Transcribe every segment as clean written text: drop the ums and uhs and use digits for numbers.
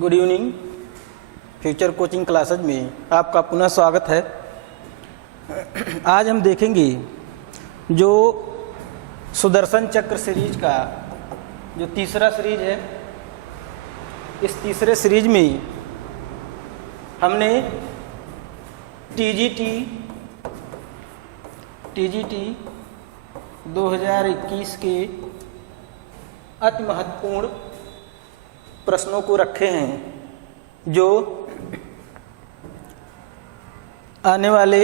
Good evening. Future coaching classes में आपका पुनः स्वागत है। आज हम देखेंगे जो सुदर्शन चक्र सीरीज का जो तीसरा सीरीज है। इस तीसरे सीरीज में हमने टीजीटी 2021 के अति महत्वपूर्ण प्रश्नों को रखे हैं जो आने वाले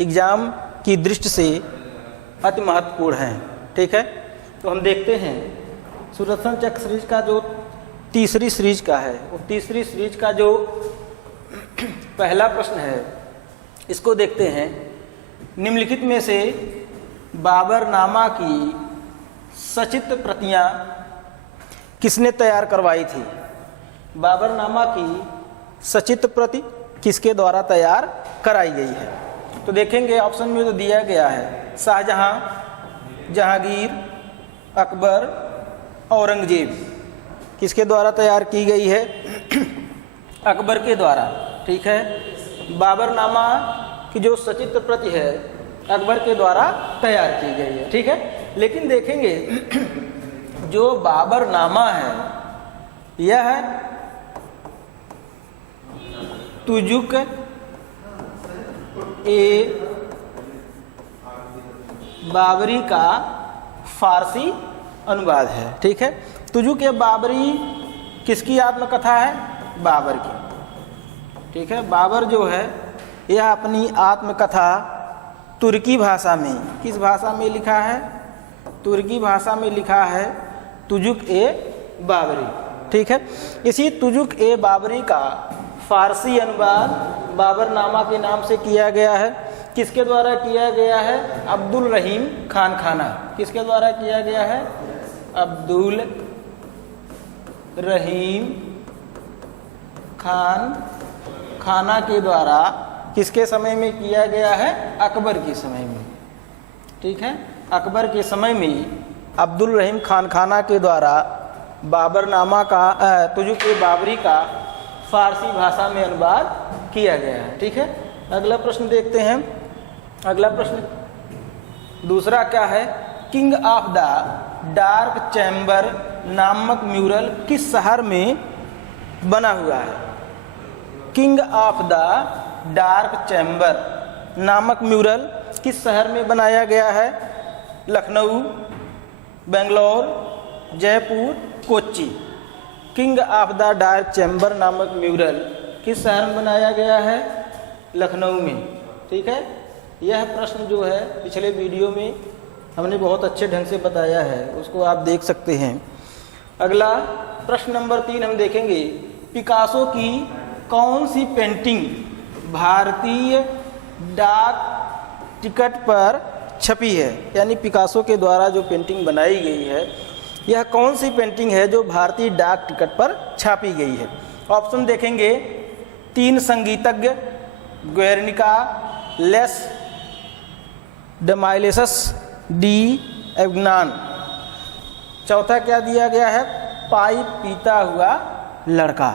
एग्ज़ाम की दृष्टि से अति महत्वपूर्ण हैं। ठीक है, तो हम देखते हैं सुदर्शन चक्र सीरीज का जो तीसरी सीरीज का है, वो तीसरी सीरीज का जो पहला प्रश्न है इसको देखते हैं। निम्नलिखित में से बाबरनामा की सचित्र प्रतियां किसने तैयार करवाई थी? बाबरनामा की सचित्र प्रति किसके द्वारा तैयार कराई गई है? तो देखेंगे ऑप्शन में तो दिया गया है शाहजहां, जहांगीर, अकबर, औरंगजेब। किसके द्वारा तैयार की गई है? अकबर के द्वारा। ठीक है, बाबरनामा की जो सचित्र प्रति है अकबर के द्वारा तैयार की गई है। ठीक है, लेकिन देखेंगे जो बाबरनामा है यह तुजुक ए बाबरी का फारसी अनुवाद है। ठीक है, तुजुक ए बाबरी किसकी आत्मकथा है? बाबर की। ठीक है, बाबर जो है यह अपनी आत्मकथा तुर्की भाषा में, किस भाषा में लिखा है? तुर्की भाषा में लिखा है तुजुक ए बाबरी। ठीक है, इसी तुजुक ए बाबरी का फारसी अनुवाद बाबरनामा के नाम से किया गया है। किसके द्वारा किया गया है? अब्दुल रहीम खान खाना। किसके द्वारा किया गया है? अब्दुल रहीम खान खाना के द्वारा। किसके समय में किया गया है? अकबर के समय में। ठीक है, अकबर के समय में अब्दुल रहीम खान खाना के द्वारा बाबरनामा का तुजुक ए बाबरी का फारसी भाषा में अनुवाद किया गया है। ठीक है, अगला प्रश्न देखते हैं। अगला प्रश्न दूसरा क्या है? King of the dark chamber नामक म्यूरल किस शहर में बना हुआ है? King of the dark chamber नामक म्यूरल किस शहर में बनाया गया है? Lucknow, Bangalore, Jaipur, Kochi. King of the dark chamber नामक म्यूरल किस शहर में बनाया गया है? लखनऊ में। ठीक है, यह प्रश्न जो है पिछले वीडियो में हमने बहुत अच्छे ढंग से बताया है, उसको आप देख सकते हैं। अगला प्रश्न नंबर 3 हम देखेंगे। पिकासो की कौन सी पेंटिंग भारतीय डाक टिकट पर छपी है? यानी पिकासो के द्वारा जो पेंटिंग बनाई गई है यह कौन सी पेंटिंग है जो भारतीय डाक टिकट पर छापी गई है? ऑप्शन देखेंगे। 3 संगीतज्ञ, ग्वेर्निका, लेस डमाइलेसस, डी एवग्नान। चौथा क्या दिया गया है? पाइप पीता हुआ लड़का।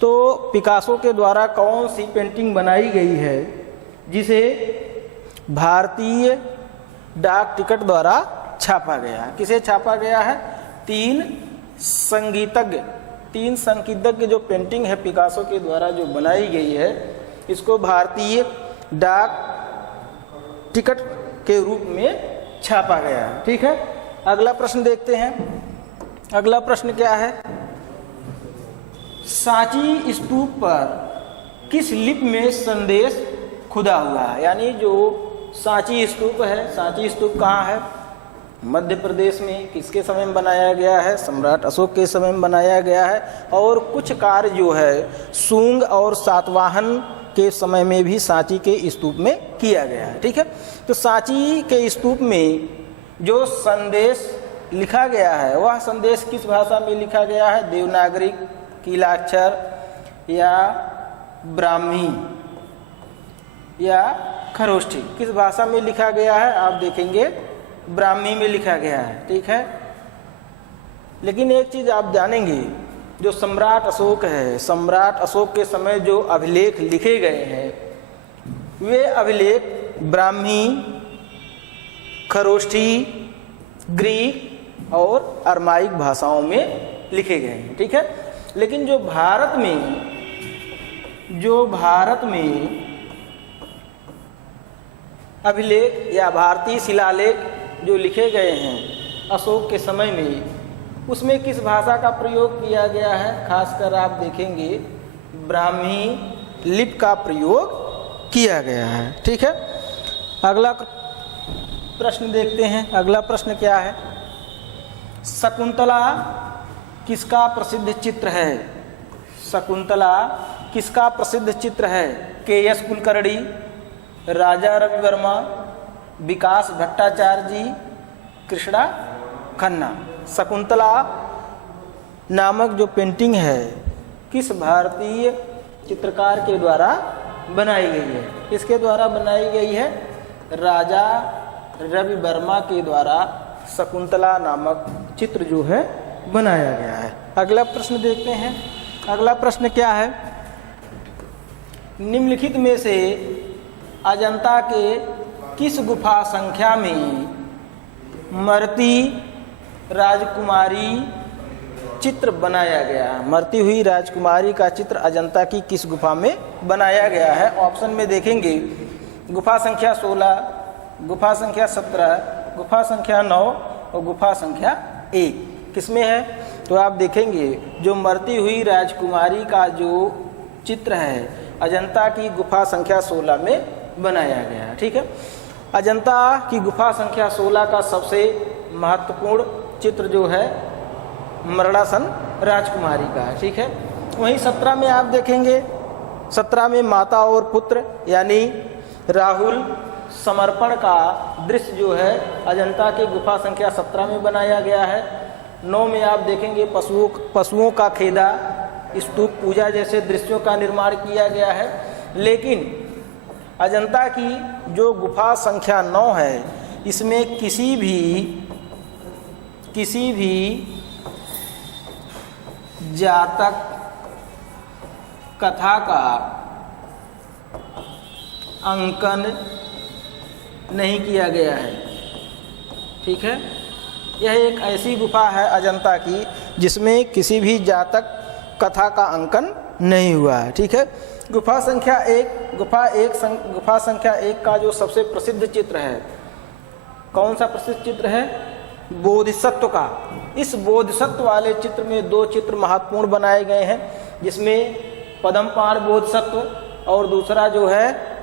तो पिकासो के द्वारा कौन सी पेंटिंग बनाई गई है जिसे भारतीय डाक टिकट द्वारा छापा गया है? किसे छापा गया है? 3 संगीतज्ञ जो पेंटिंग है पिकासो के द्वारा जो बनाई गई है इसको भारतीय डाक टिकट के रूप में छापा गया है। ठीक है, अगला प्रश्न देखते हैं। अगला प्रश्न क्या है? सांची स्तूप पर किस लिपि में संदेश खुदा हुआ है? यानी जो सांची स्तूप है, सांची स्तूप कहाँ है? मध्य प्रदेश में। किसके समय में बनाया गया है? सम्राट अशोक के समय में बनाया गया है। और कुछ कार्य जो है शुंग और सातवाहन के समय में भी सांची के स्तूप में किया गया है। ठीक है, तो सांची के स्तूप में जो संदेश लिखा गया है वह संदेश किस भाषा में लिखा गया है? देवनागरी, कीलाक्षर या ब्राह्मी या खरोष्ठी। किस भाषा में लिखा गया है? आप देखेंगे ब्राह्मी में लिखा गया है। ठीक है, लेकिन एक चीज़ आप जानेंगे जो सम्राट अशोक है, सम्राट अशोक के समय जो अभिलेख लिखे गए हैं वे अभिलेख ब्राह्मी, खरोष्ठी, ग्रीक और अरमाइक भाषाओं में लिखे गए हैं। ठीक है, लेकिन जो भारत में अभिलेख या भारतीय शिलालेख जो लिखे गए हैं अशोक के समय में, उसमें किस भाषा का प्रयोग किया गया है? खासकर आप देखेंगे ब्राह्मी लिपि का प्रयोग किया गया है। ठीक है, अगला प्रश्न देखते हैं। अगला प्रश्न क्या है? शकुंतला किसका प्रसिद्ध चित्र है? शकुंतला किसका प्रसिद्ध चित्र है? के.एस. कुलकर्णी, राजा रवि वर्मा, विकास भट्टाचार्य जी, कृष्णा खन्ना। शकुंतला नामक जो पेंटिंग है किस भारतीय चित्रकार के द्वारा बनाई गई है? किसके द्वारा बनाई गई है? राजा रवि वर्मा के द्वारा शकुंतला नामक चित्र जो है बनाया गया है। अगला प्रश्न देखते हैं। अगला प्रश्न क्या है? निम्नलिखित में से अजंता के किस गुफा संख्या में मरती राजकुमारी चित्र बनाया गया है? मरती हुई राजकुमारी का चित्र अजंता की किस गुफा में बनाया गया है? ऑप्शन में देखेंगे गुफा संख्या 16, गुफा संख्या 17, गुफा संख्या 9 और गुफा संख्या 1। किसमें है? तो आप देखेंगे जो मरती हुई राजकुमारी का जो चित्र है अजंता की गुफा संख्या 16 में बनाया गया है। ठीक है, अजंता की गुफा संख्या 16 का सबसे महत्वपूर्ण चित्र जो है मरणासन राजकुमारी का है। ठीक है, वहीं 17 में आप देखेंगे 17 में माता और पुत्र यानी राहुल समर्पण का दृश्य जो है अजंता की गुफा संख्या 17 में बनाया गया है। 9 में आप देखेंगे पशुओं का खेदा, स्तूप पूजा जैसे दृश्यों का निर्माण किया गया है। लेकिन अजंता की जो गुफा संख्या 9 है इसमें किसी भी जातक कथा का अंकन नहीं किया गया है। ठीक है, यह एक ऐसी गुफा है अजंता की जिसमें किसी भी जातक कथा का अंकन नहीं हुआ है। ठीक है, गुफा संख्या 1 का जो सबसे प्रसिद्ध चित्र है, कौन सा प्रसिद्ध चित्र है? बोधिसत्व का। इस बोधिसत्व वाले चित्र में 2 चित्र महत्वपूर्ण बनाए गए हैं, जिसमें पद्मपाण बोधिसत्व और दूसरा जो है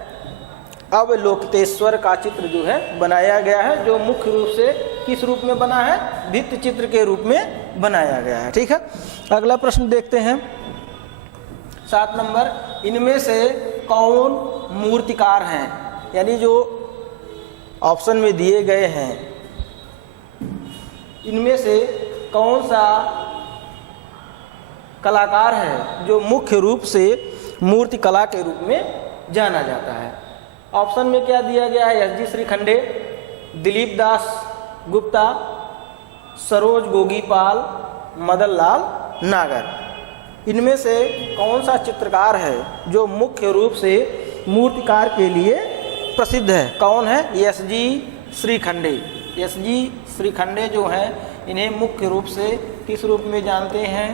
अवलोकितेश्वर का चित्र जो है बनाया गया है, जो मुख्य रूप से किस रूप में बना है? भित्ति चित्र के रूप में बनाया गया है। ठीक है, अगला प्रश्न देखते हैं 7 नंबर। इनमें से कौन मूर्तिकार हैं? यानी जो ऑप्शन में दिए गए हैं इनमें से कौन सा कलाकार है जो मुख्य रूप से मूर्ति कला के रूप में जाना जाता है? ऑप्शन में क्या दिया गया है? एस.जी. श्रीखंडे, दिलीप दास गुप्ता, सरोज गोगीपाल, मदन लाल नागर। इनमें से कौन सा चित्रकार है जो मुख्य रूप से मूर्तिकार के लिए प्रसिद्ध है? कौन है? एस.जी. श्रीखंडे। एस.जी. श्रीखंडे जो हैं इन्हें मुख्य रूप से किस रूप में जानते हैं?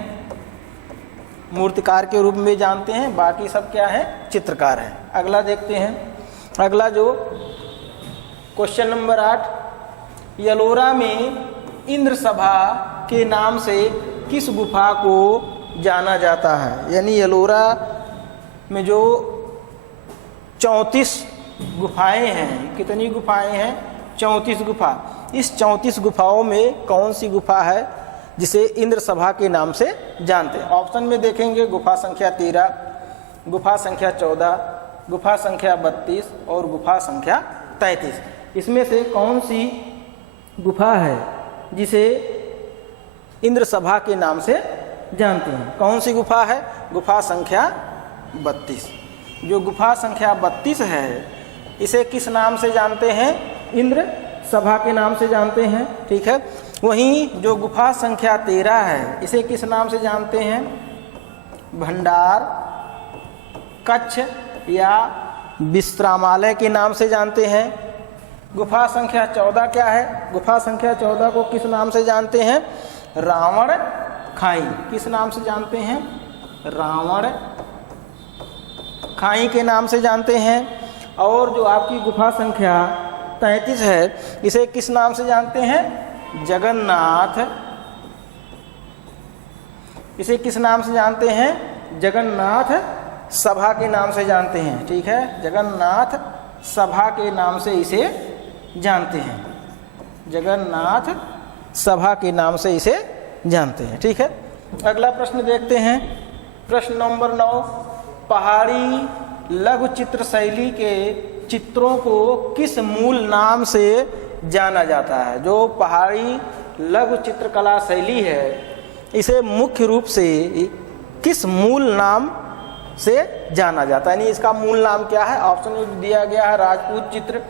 मूर्तिकार के रूप में जानते हैं। बाकी सब क्या है? चित्रकार हैं। अगला देखते हैं। अगला जो क्वेश्चन नंबर 8, यलोरा में इंद्र सभा के नाम से किस गुफा को जाना जाता है? यानी यलोरा में जो 34 गुफाएं हैं, कितनी गुफाएं हैं? 34 गुफा। इस 34 गुफाओं में कौन सी गुफा है जिसे इंद्र सभा के नाम से जानते हैं? ऑप्शन में देखेंगे गुफा संख्या 13, गुफा संख्या 14, गुफा संख्या 32 और गुफा संख्या 33। इसमें से कौन सी गुफा है जिसे इंद्र सभा के नाम से जानते हैं? कौन सी गुफा है? गुफा संख्या 32। जो गुफा संख्या 32 है इसे किस नाम से जानते हैं? इंद्र सभा के नाम से जानते हैं। ठीक है, वहीं जो गुफा संख्या 13 है इसे किस नाम से जानते हैं? भंडार, कक्ष या विश्रामालय के नाम से जानते हैं। गुफा संख्या 14 क्या है? गुफा संख्या 14 को किस नाम से जानते हैं? रावण खाई। किस नाम से जानते हैं? रावण खाई के नाम से जानते हैं। और जो आपकी गुफा संख्या 33 है इसे किस नाम से जानते हैं? जगन्नाथ। इसे किस नाम से जानते हैं? जगन्नाथ सभा के नाम से जानते हैं। ठीक है, जगन्नाथ सभा के नाम से इसे जानते हैं। जगन्नाथ सभा के नाम से इसे जानते हैं। ठीक है, अगला प्रश्न देखते हैं। प्रश्न नंबर 9, पहाड़ी लघु चित्र शैली के चित्रों को किस मूल नाम से जाना जाता है? जो पहाड़ी लघु चित्रकला शैली है इसे मुख्य रूप से किस मूल नाम से जाना जाता है? यानी इसका मूल नाम क्या है? ऑप्शन दिया गया है राजपूत चित्र,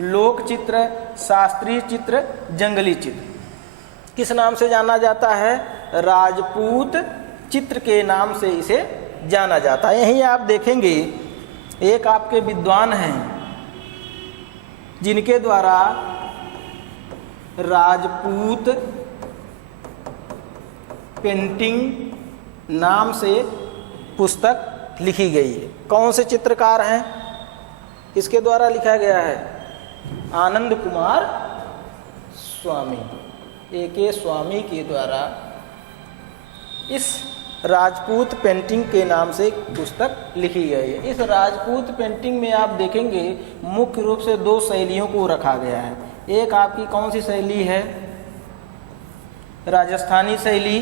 लोक चित्र, शास्त्रीय चित्र, जंगली चित्र। किस नाम से जाना जाता है? राजपूत चित्र के नाम से इसे जाना जाता है। यहीं आप देखेंगे एक आपके विद्वान हैं जिनके द्वारा राजपूत पेंटिंग नाम से पुस्तक लिखी गई है। कौन से चित्रकार हैं? किसके द्वारा लिखा गया है? आनंद कुमार स्वामी, A.K. स्वामी के द्वारा इस राजपूत पेंटिंग के नाम से पुस्तक लिखी गई है। इस राजपूत पेंटिंग में आप देखेंगे मुख्य रूप से 2 शैलियों को रखा गया है। एक आपकी कौन सी शैली है? राजस्थानी शैली।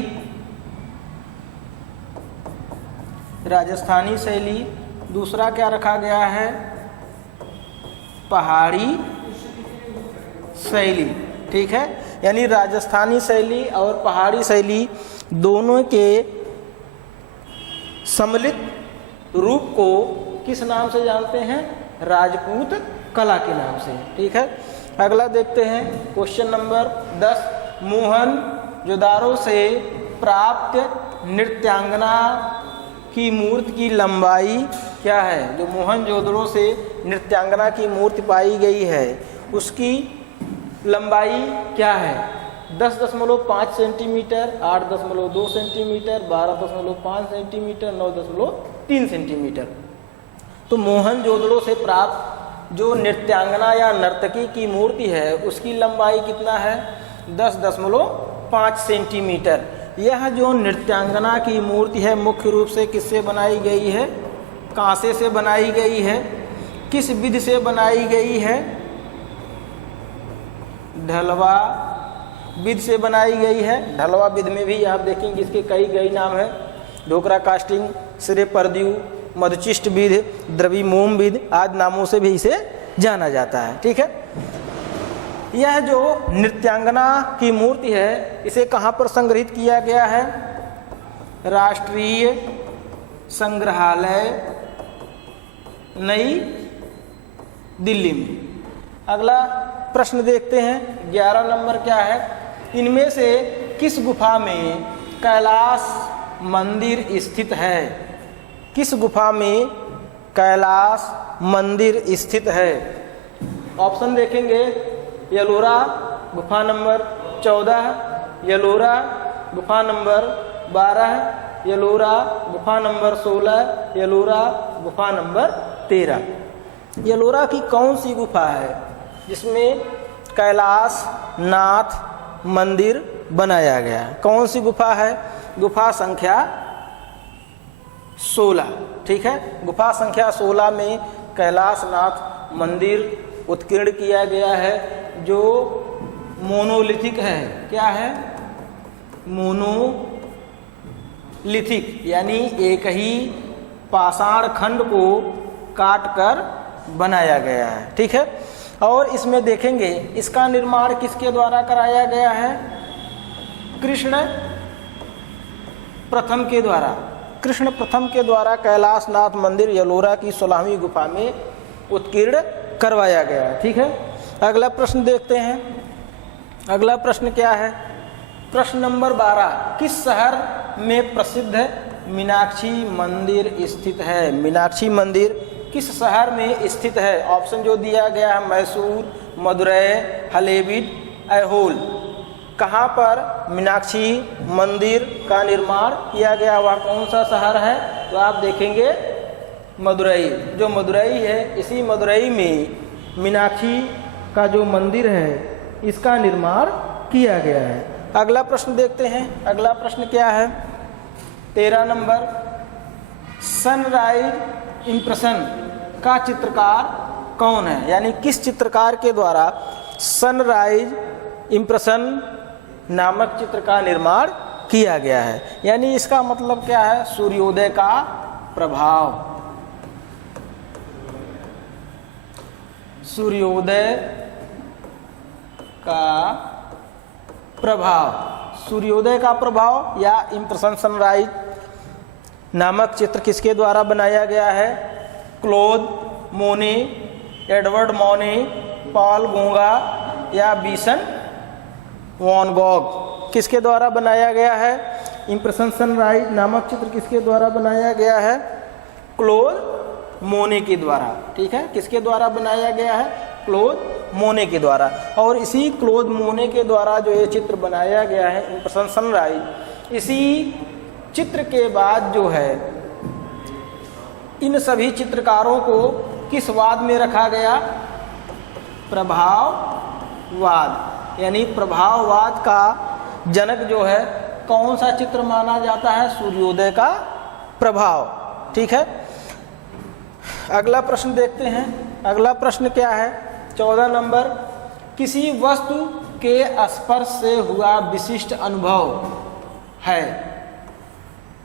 राजस्थानी शैली। दूसरा क्या रखा गया है? पहाड़ी शैली। ठीक है, यानी राजस्थानी शैली और पहाड़ी शैली दोनों के सम्मिलित रूप को किस नाम से जानते हैं? राजपूत कला के नाम से। ठीक है, अगला देखते हैं क्वेश्चन नंबर 10। मोहनजोदाड़ो से प्राप्त नृत्यांगना की मूर्ति की लंबाई क्या है? जो मोहनजोदड़ो से नृत्यांगना की मूर्ति पाई गई है उसकी लंबाई क्या है? 10.5 सेंटीमीटर, 8.2 सेंटीमीटर, 12.5 सेंटीमीटर, 9.3 सेंटीमीटर। तो मोहनजोदड़ो से प्राप्त जो नृत्यांगना या नर्तकी की मूर्ति है उसकी लंबाई कितना है? 10.5 सेंटीमीटर। यह जो नृत्यांगना की मूर्ति है मुख्य रूप से किससे बनाई गई है? कांसे से बनाई गई है। किस विधि से बनाई गई है? ढलवा विधि से बनाई गई है। ढलवा विधि में भी आप देखेंगे इसके कई नाम है। ढोकरा कास्टिंग, सिरे परद्यू, मधुचिष्ट विधि, द्रविमोम विधि आदि नामों से भी इसे जाना जाता है। ठीक है, यह जो नृत्यांगना की मूर्ति है इसे कहाँ पर संग्रहित किया गया है? राष्ट्रीय संग्रहालय नई दिल्ली में। अगला प्रश्न देखते हैं 11 नंबर क्या है? इनमें से किस गुफा में कैलाश मंदिर स्थित है? किस गुफा में कैलाश मंदिर स्थित है? ऑप्शन देखेंगे यलोरा गुफा नंबर 14, यलोरा गुफा नंबर 12, यलोरा गुफा नंबर 16, यलोरा गुफा नंबर 13। यलोरा की कौन सी गुफा है जिसमें कैलाश नाथ मंदिर बनाया गया है? कौन सी गुफा है? गुफा संख्या 16। ठीक है, गुफा संख्या 16 में कैलाशनाथ मंदिर उत्कीर्ण किया गया है जो मोनोलिथिक है। क्या है? मोनोलिथिक, यानी एक ही पाषाण खंड को काट कर बनाया गया है। ठीक है, और इसमें देखेंगे इसका निर्माण किसके द्वारा कराया गया है? कृष्ण प्रथम के द्वारा। कृष्ण प्रथम के द्वारा कैलाशनाथ मंदिर यलोरा की 16वीं गुफा में उत्कीर्ण करवाया गया है। ठीक है, अगला प्रश्न देखते हैं। अगला प्रश्न क्या है? प्रश्न नंबर 12, किस शहर में प्रसिद्ध मीनाक्षी मंदिर स्थित है? मीनाक्षी मंदिर किस शहर में स्थित है? ऑप्शन जो दिया गया है मैसूर, मदुरै, हलेबीड, ऐहोल। कहाँ पर मीनाक्षी मंदिर का निर्माण किया गया, वह कौन सा शहर है? तो आप देखेंगे मदुरै। जो मदुरै है, इसी मदुरै में मीनाक्षी का जो मंदिर है इसका निर्माण किया गया है। अगला प्रश्न देखते हैं। अगला प्रश्न क्या है? 13 नंबर, सनराइज इम्प्रेशन का चित्रकार कौन है? यानी किस चित्रकार के द्वारा सनराइज इम्प्रेशन नामक चित्र का निर्माण किया गया है? यानी इसका मतलब क्या है? सूर्योदय का प्रभाव। सूर्योदय का प्रभाव, सूर्योदय का प्रभाव या इम्प्रेशन सनराइज नामक चित्र किसके द्वारा बनाया गया है? क्लोद मोने, एडवर्ड मोने, पॉल गोगा या विंसेंट वैन गॉग। किसके द्वारा बनाया गया है? इम्प्रेशन सनराइज नामक चित्र किसके द्वारा बनाया गया है? क्लोद मोने के द्वारा। ठीक है, किसके द्वारा बनाया गया है? क्लोद मोने के द्वारा। और इसी क्लोद मोने के द्वारा जो ये चित्र बनाया गया है इम्प्रेशन सनराइज, इसी चित्र के बाद जो है इन सभी चित्रकारों को किस वाद में रखा गया? प्रभाववाद। यानी प्रभाववाद का जनक जो है कौन सा चित्र माना जाता है? सूर्योदय का प्रभाव। ठीक है, अगला प्रश्न देखते हैं। अगला प्रश्न क्या है? 14 नंबर, किसी वस्तु के स्पर्श से हुआ विशिष्ट अनुभव है।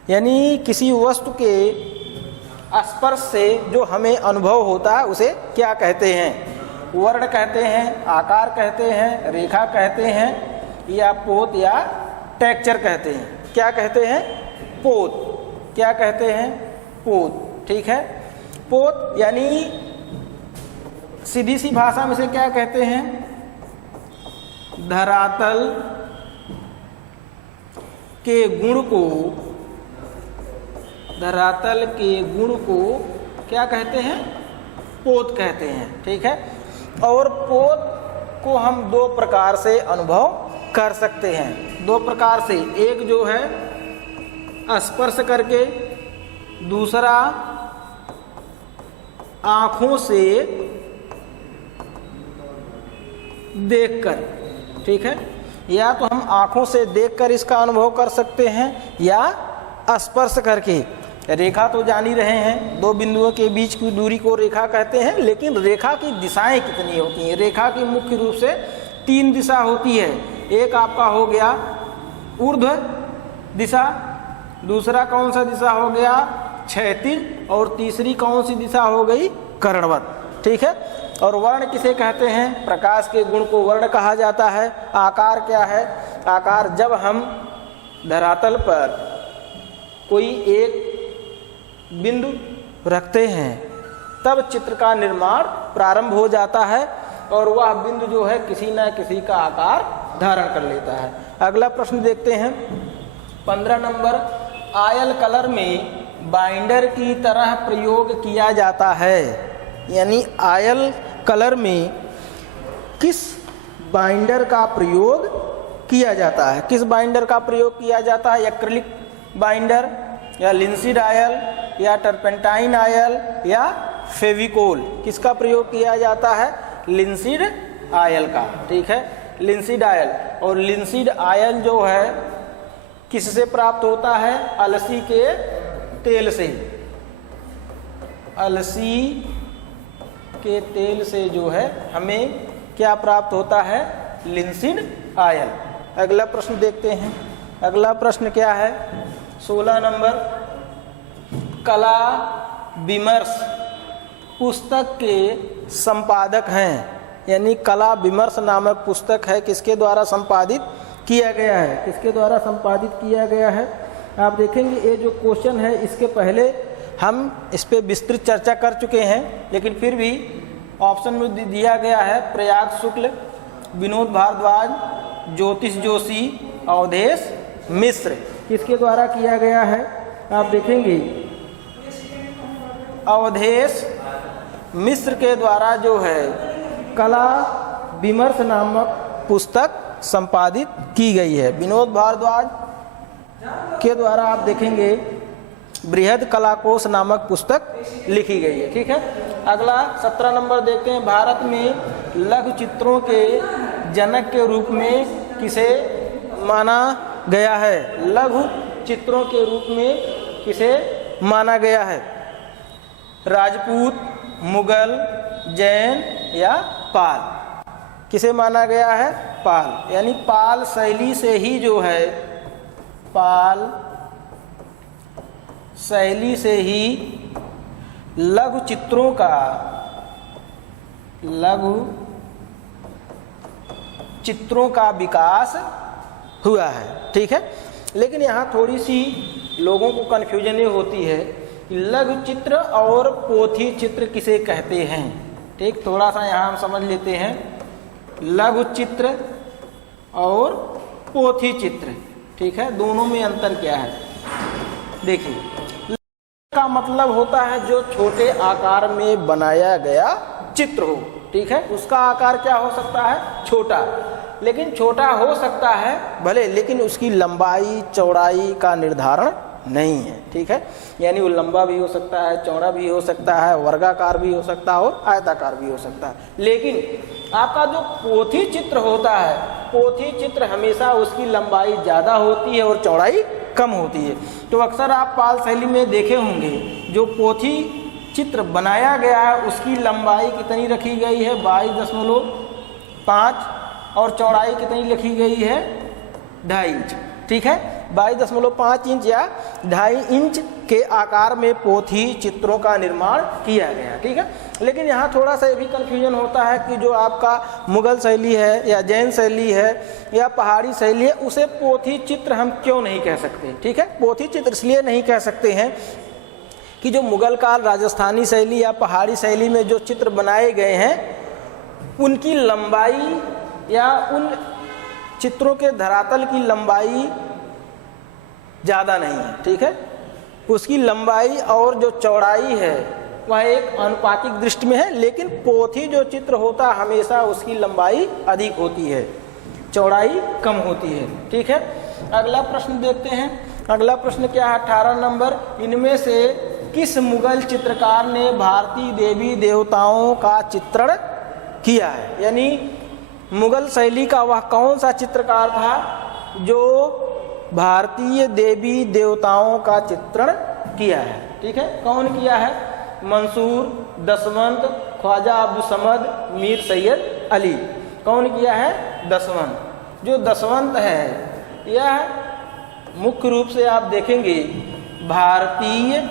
यानी किसी वस्तु के स्पर्श से जो हमें अनुभव होता है उसे क्या कहते हैं? वर्ण कहते हैं, आकार कहते हैं, रेखा कहते हैं, या पोत या टेक्सचर कहते हैं। क्या कहते हैं? पोत। क्या कहते हैं? पोत। ठीक है, पोत यानी सीधी सी भाषा में से क्या कहते हैं? धरातल के गुण को, धरातल के गुण को क्या कहते हैं? पोत कहते हैं। ठीक है, और पोत को हम दो प्रकार से अनुभव कर सकते हैं। दो प्रकार से, एक जो है स्पर्श करके, दूसरा आँखों से देखकर। ठीक है, या तो हम आँखों से देखकर इसका अनुभव कर सकते हैं या स्पर्श करके। रेखा तो जान ही रहे हैं, दो बिंदुओं के बीच की दूरी को रेखा कहते हैं, लेकिन रेखा की दिशाएं कितनी होती हैं? रेखा की मुख्य रूप से 3 दिशा होती है। एक आपका हो गया ऊर्ध्व दिशा, दूसरा कौन सा दिशा हो गया? क्षैतिज, और तीसरी कौन सी दिशा हो गई? करणवत। ठीक है, और वर्ण किसे कहते हैं? प्रकाश के गुण को वर्ण कहा जाता है। आकार क्या है? आकार जब हम धरातल पर कोई एक बिंदु रखते हैं तब चित्र का निर्माण प्रारंभ हो जाता है और वह बिंदु जो है किसी न किसी का आकार धारण कर लेता है। अगला प्रश्न देखते हैं। 15 नंबर, आयल कलर में बाइंडर की तरह प्रयोग किया जाता है। यानी आयल कलर में किस बाइंडर का प्रयोग किया जाता है? किस बाइंडर का प्रयोग किया जाता है? एक्रिलिक बाइंडर, या लिंसीड आयल, या टर्पेंटाइन आयल, या फेविकोल? किसका प्रयोग किया जाता है? लिंसीड आयल का। ठीक है, लिंसीड आयल। और लिंसीड आयल जो है किससे प्राप्त होता है? अलसी के तेल से। अलसी के तेल से जो है हमें क्या प्राप्त होता है? Linseed oil. अगला प्रश्न देखते हैं। अगला प्रश्न क्या है? 16 नंबर, कला विमर्श पुस्तक के संपादक हैं। यानी कला विमर्श नामक पुस्तक है, किसके द्वारा संपादित किया गया है? किसके द्वारा संपादित किया गया है? आप देखेंगे ये जो क्वेश्चन है इसके पहले हम इस पे विस्तृत चर्चा कर चुके हैं, लेकिन फिर भी ऑप्शन में दिया गया है प्रयाग शुक्ल, विनोद भारद्वाज, ज्योतिष जोशी अवधेश मिश्र। किसके द्वारा किया गया है? आप देखेंगे अवधेश मिश्र के द्वारा जो है कला विमर्श नामक पुस्तक संपादित की गई है। विनोद भारद्वाज के द्वारा आप देखेंगे बृहद कलाकोश नामक पुस्तक लिखी गई है। ठीक है, अगला 17 नंबर देखते हैं। भारत में लघु चित्रों के जनक के रूप में किसे माना गया है? लघु चित्रों के रूप में किसे माना गया है? राजपूत, मुगल, जैन या पाल? किसे माना गया है? पाल। यानी पाल शैली से ही जो है, पाल शैली से ही लघु चित्रों का विकास हुआ है। ठीक है, लेकिन यहाँ थोड़ी सी लोगों को कन्फ्यूजन ये होती है कि लघु चित्र और पोथी चित्र किसे कहते हैं। ठीक, थोड़ा सा यहाँ हम समझ लेते हैं लघु चित्र और पोथी चित्र। ठीक है, दोनों में अंतर क्या है? देखिए, का मतलब होता है जो छोटे आकार में बनाया गया चित्र हो। ठीक है, उसका आकार क्या हो सकता है? छोटा। लेकिन छोटा हो सकता है भले, लेकिन उसकी लंबाई चौड़ाई का निर्धारण नहीं है। ठीक है, यानी वो लंबा भी हो सकता है, चौड़ा भी हो सकता है, वर्गाकार भी हो सकता है और आयताकार भी हो सकता है। लेकिन आपका जो पोथी चित्र होता है, पोथी चित्र हमेशा उसकी लंबाई ज़्यादा होती है और चौड़ाई कम होती है। तो अक्सर आप पाल शैली में देखे होंगे जो पोथी चित्र बनाया गया है उसकी लंबाई कितनी रखी गई है? 22.5 और चौड़ाई कितनी लिखी गई है? 2.5 इंच। ठीक है, 22.5 इंच या 2.5 इंच के आकार में पोथी चित्रों का निर्माण किया गया। ठीक है, लेकिन यहाँ थोड़ा सा ये भी कन्फ्यूजन होता है कि जो आपका मुगल शैली है या जैन शैली है या पहाड़ी शैली है, उसे पोथी चित्र हम क्यों नहीं कह सकते? ठीक है, पोथी चित्र इसलिए नहीं कह सकते हैं कि जो मुगल काल राजस्थानी शैली या पहाड़ी शैली में जो चित्र बनाए गए हैं उनकी लंबाई या उन चित्रों के धरातल की लंबाई ज़्यादा नहीं है। ठीक है, उसकी लंबाई और जो चौड़ाई है वह एक अनुपातिक दृष्टि में है, लेकिन पोथी जो चित्र होता है हमेशा उसकी लंबाई अधिक होती है, चौड़ाई कम होती है। ठीक है, अगला प्रश्न देखते हैं। अगला प्रश्न क्या है? 18 नंबर। इनमें से किस मुगल चित्रकार ने भारतीय देवी देवताओं का चित्रण किया है? यानी मुगल शैली का वह कौन सा चित्रकार था जो भारतीय देवी देवताओं का चित्रण किया है? ठीक है, कौन किया है? मंसूर, दसवंत, ख्वाजा अब्दुल समद, मीर सैयद अली। कौन किया है? दसवंत। जो दसवंत है यह मुख्य रूप से आप देखेंगे भारतीय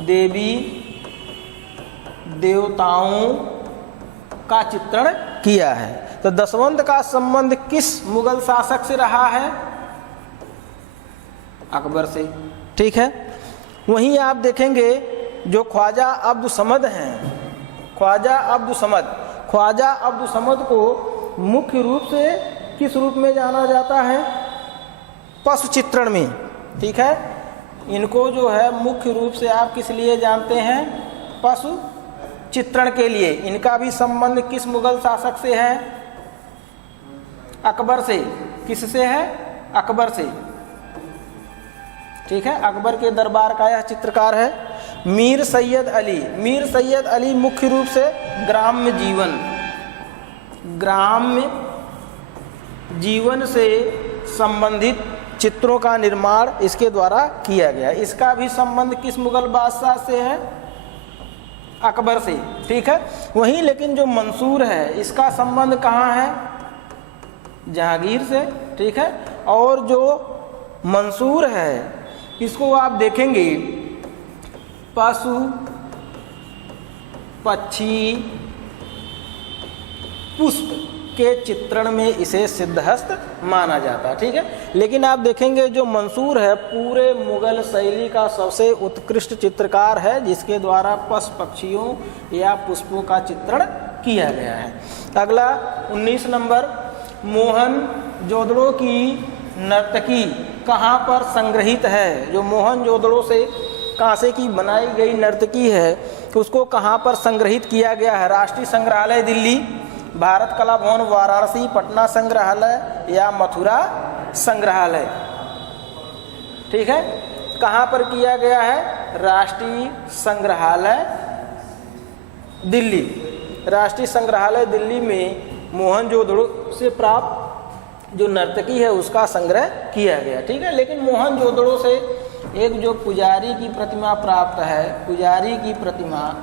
देवी देवताओं का चित्रण किया है। तो दसवंत का संबंध किस मुगल शासक से रहा है? अकबर से। ठीक है, वहीं आप देखेंगे जो ख्वाजा अब्दुल समद हैं, ख्वाजा अब्दुल समद को मुख्य रूप से किस रूप में जाना जाता है? पशु चित्रण में। ठीक है, इनको जो है मुख्य रूप से आप किस लिए जानते हैं? पशु चित्रण के लिए। इनका भी संबंध किस मुगल शासक से है? अकबर से। किससे है? अकबर से। ठीक है, अकबर के दरबार का यह चित्रकार है। मीर सैयद अली मुख्य रूप से ग्राम्य जीवन से संबंधित चित्रों का निर्माण इसके द्वारा किया गया। इसका भी संबंध किस मुगल बादशाह से है? अकबर से। ठीक है, वहीं लेकिन जो मंसूर है इसका संबंध कहाँ है? जहांगीर से। ठीक है, और जो मंसूर है इसको आप देखेंगे पशु, पक्षी, पुष्प के चित्रण में इसे सिद्धहस्त माना जाता है। ठीक है, लेकिन आप देखेंगे जो मंसूर है पूरे मुगल शैली का सबसे उत्कृष्ट चित्रकार है जिसके द्वारा पशु पक्षियों या पुष्पों का चित्रण किया गया है। अगला 19 नंबर। मोहनजोदड़ो की नर्तकी कहाँ पर संग्रहित है? जो मोहनजोदड़ो से कांसे की बनाई गई नर्तकी है उसको कहाँ पर संग्रहित किया गया है? राष्ट्रीय संग्रहालय दिल्ली, भारत कला भवन वाराणसी, पटना संग्रहालय या मथुरा संग्रहालय। ठीक है, कहाँ पर किया गया है? राष्ट्रीय संग्रहालय दिल्ली। राष्ट्रीय संग्रहालय दिल्ली में मोहनजोदड़ो से प्राप्त जो नर्तकी है उसका संग्रह किया गया। ठीक है, लेकिन मोहनजोदड़ो से एक जो पुजारी की प्रतिमा प्राप्त है, पुजारी की प्रतिमा,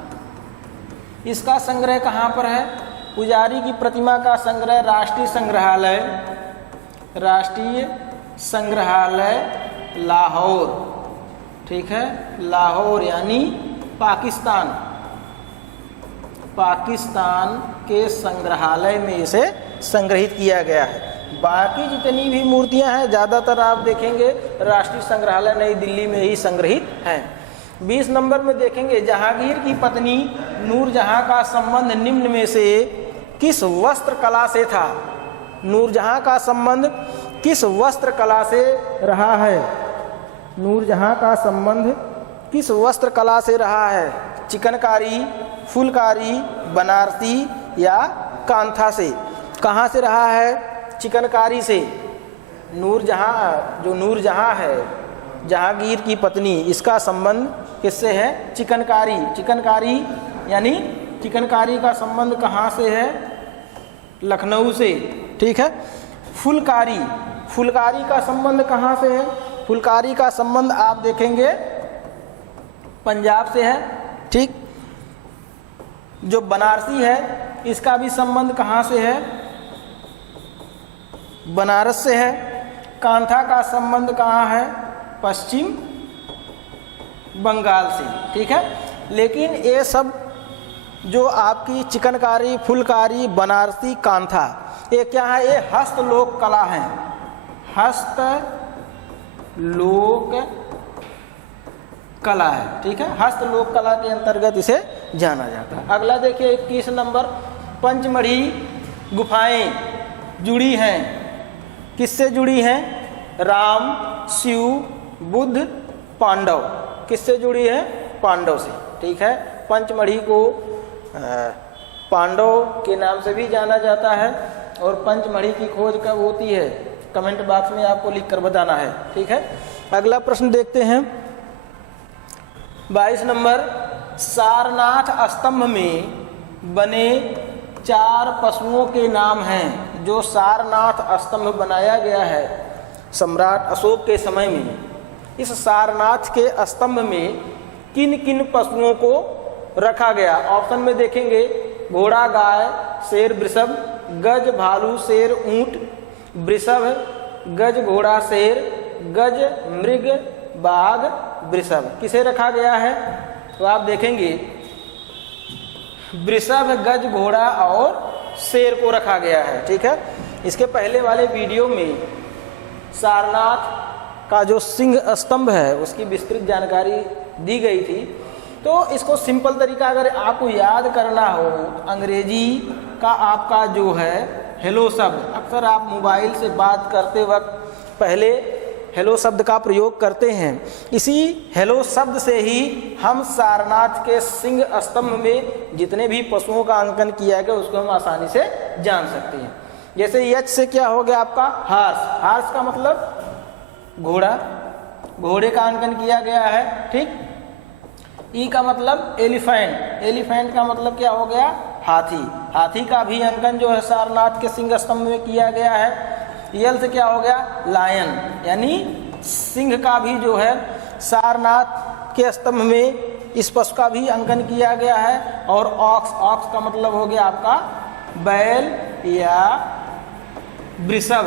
इसका संग्रह कहाँ पर है? पुजारी की प्रतिमा का संग्रह राष्ट्रीय संग्रहालय, राष्ट्रीय संग्रहालय लाहौर। ठीक है, लाहौर यानी पाकिस्तान, पाकिस्तान के संग्रहालय में इसे संग्रहित किया गया है। बाकी जितनी भी मूर्तियां हैं ज़्यादातर आप देखेंगे राष्ट्रीय संग्रहालय नई दिल्ली में ही संग्रहित हैं। 20 नंबर में देखेंगे जहांगीर की पत्नी नूरजहां का संबंध निम्न में से किस वस्त्र कला से था? नूरजहां का संबंध किस वस्त्र कला से रहा है? नूरजहां का संबंध किस वस्त्र कला से रहा है? चिकनकारी, फुलकारी, बनारसी या कांथा से? कहाँ से रहा है? चिकनकारी से। नूरजहां, जो नूरजहां है जहांगीर की पत्नी, इसका संबंध किससे है? चिकनकारी। चिकनकारी यानी चिकनकारी का संबंध कहाँ से है? लखनऊ से। ठीक है, फुलकारी, फुलकारी का संबंध कहाँ से है? फुलकारी का संबंध आप देखेंगे पंजाब से है। ठीक, जो बनारसी है इसका भी संबंध कहाँ से है? बनारस से है। कांथा का संबंध कहाँ है? पश्चिम बंगाल से। ठीक है, लेकिन ये सब जो आपकी चिकनकारी, फुलकारी, बनारसी, कांथा, ये क्या है? ये हस्तलोक कला है, हस्तलोक कला है। ठीक है, हस्तलोक कला के अंतर्गत इसे जाना जाता है। अगला देखिए 21 नंबर, पंचमढ़ी गुफाएं जुड़ी हैं, किससे जुड़ी हैं? राम, शिव, बुद्ध, पांडव। किससे जुड़ी है? पांडव से। ठीक है, पंचमढ़ी को पांडव के नाम से भी जाना जाता है। और पंचमढ़ी की खोज कब होती है? कमेंट बॉक्स में आपको लिख कर बताना है। ठीक है, अगला प्रश्न देखते हैं 22 नंबर, सारनाथ स्तंभ में बने 4 पशुओं के नाम हैं। जो सारनाथ स्तंभ बनाया गया है सम्राट अशोक के समय में, इस सारनाथ के स्तंभ में किन किन पशुओं को रखा गया? ऑप्शन में देखेंगे घोड़ा, गाय, शेर, वृषभ, गज, भालू, शेर, ऊंट, वृषभ, गज, घोड़ा, शेर, गज, मृग, बाघ, वृषभ। किसे रखा गया है? तो आप देखेंगे वृषभ, गज, घोड़ा और शेर को रखा गया है। ठीक है, इसके पहले वाले वीडियो में सारनाथ का जो सिंह स्तंभ है उसकी विस्तृत जानकारी दी गई थी। तो इसको सिंपल तरीका अगर आपको याद करना हो, अंग्रेजी का आपका जो है हेलो शब्द, अक्सर आप मोबाइल से बात करते वक्त पहले हेलो शब्द का प्रयोग करते हैं। इसी हेलो शब्द से ही हम सारनाथ के सिंह स्तंभ में जितने भी पशुओं का अंकन किया गया उसको हम आसानी से जान सकते हैं। जैसे यच से क्या हो गया आपका? हार्स। हार्स का मतलब घोड़ा, घोड़े का अंकन किया गया है। ठीक, ई का मतलब एलिफेंट, एलिफेंट का मतलब क्या हो गया? हाथी। हाथी का भी अंकन जो है सारनाथ के सिंह स्तंभ में किया गया है। यल से क्या हो गया? लायन, यानी सिंह का भी जो है सारनाथ के स्तंभ में इस पशु का भी अंकन किया गया है। और ऑक्स, ऑक्स का मतलब हो गया आपका बैल या वृषभ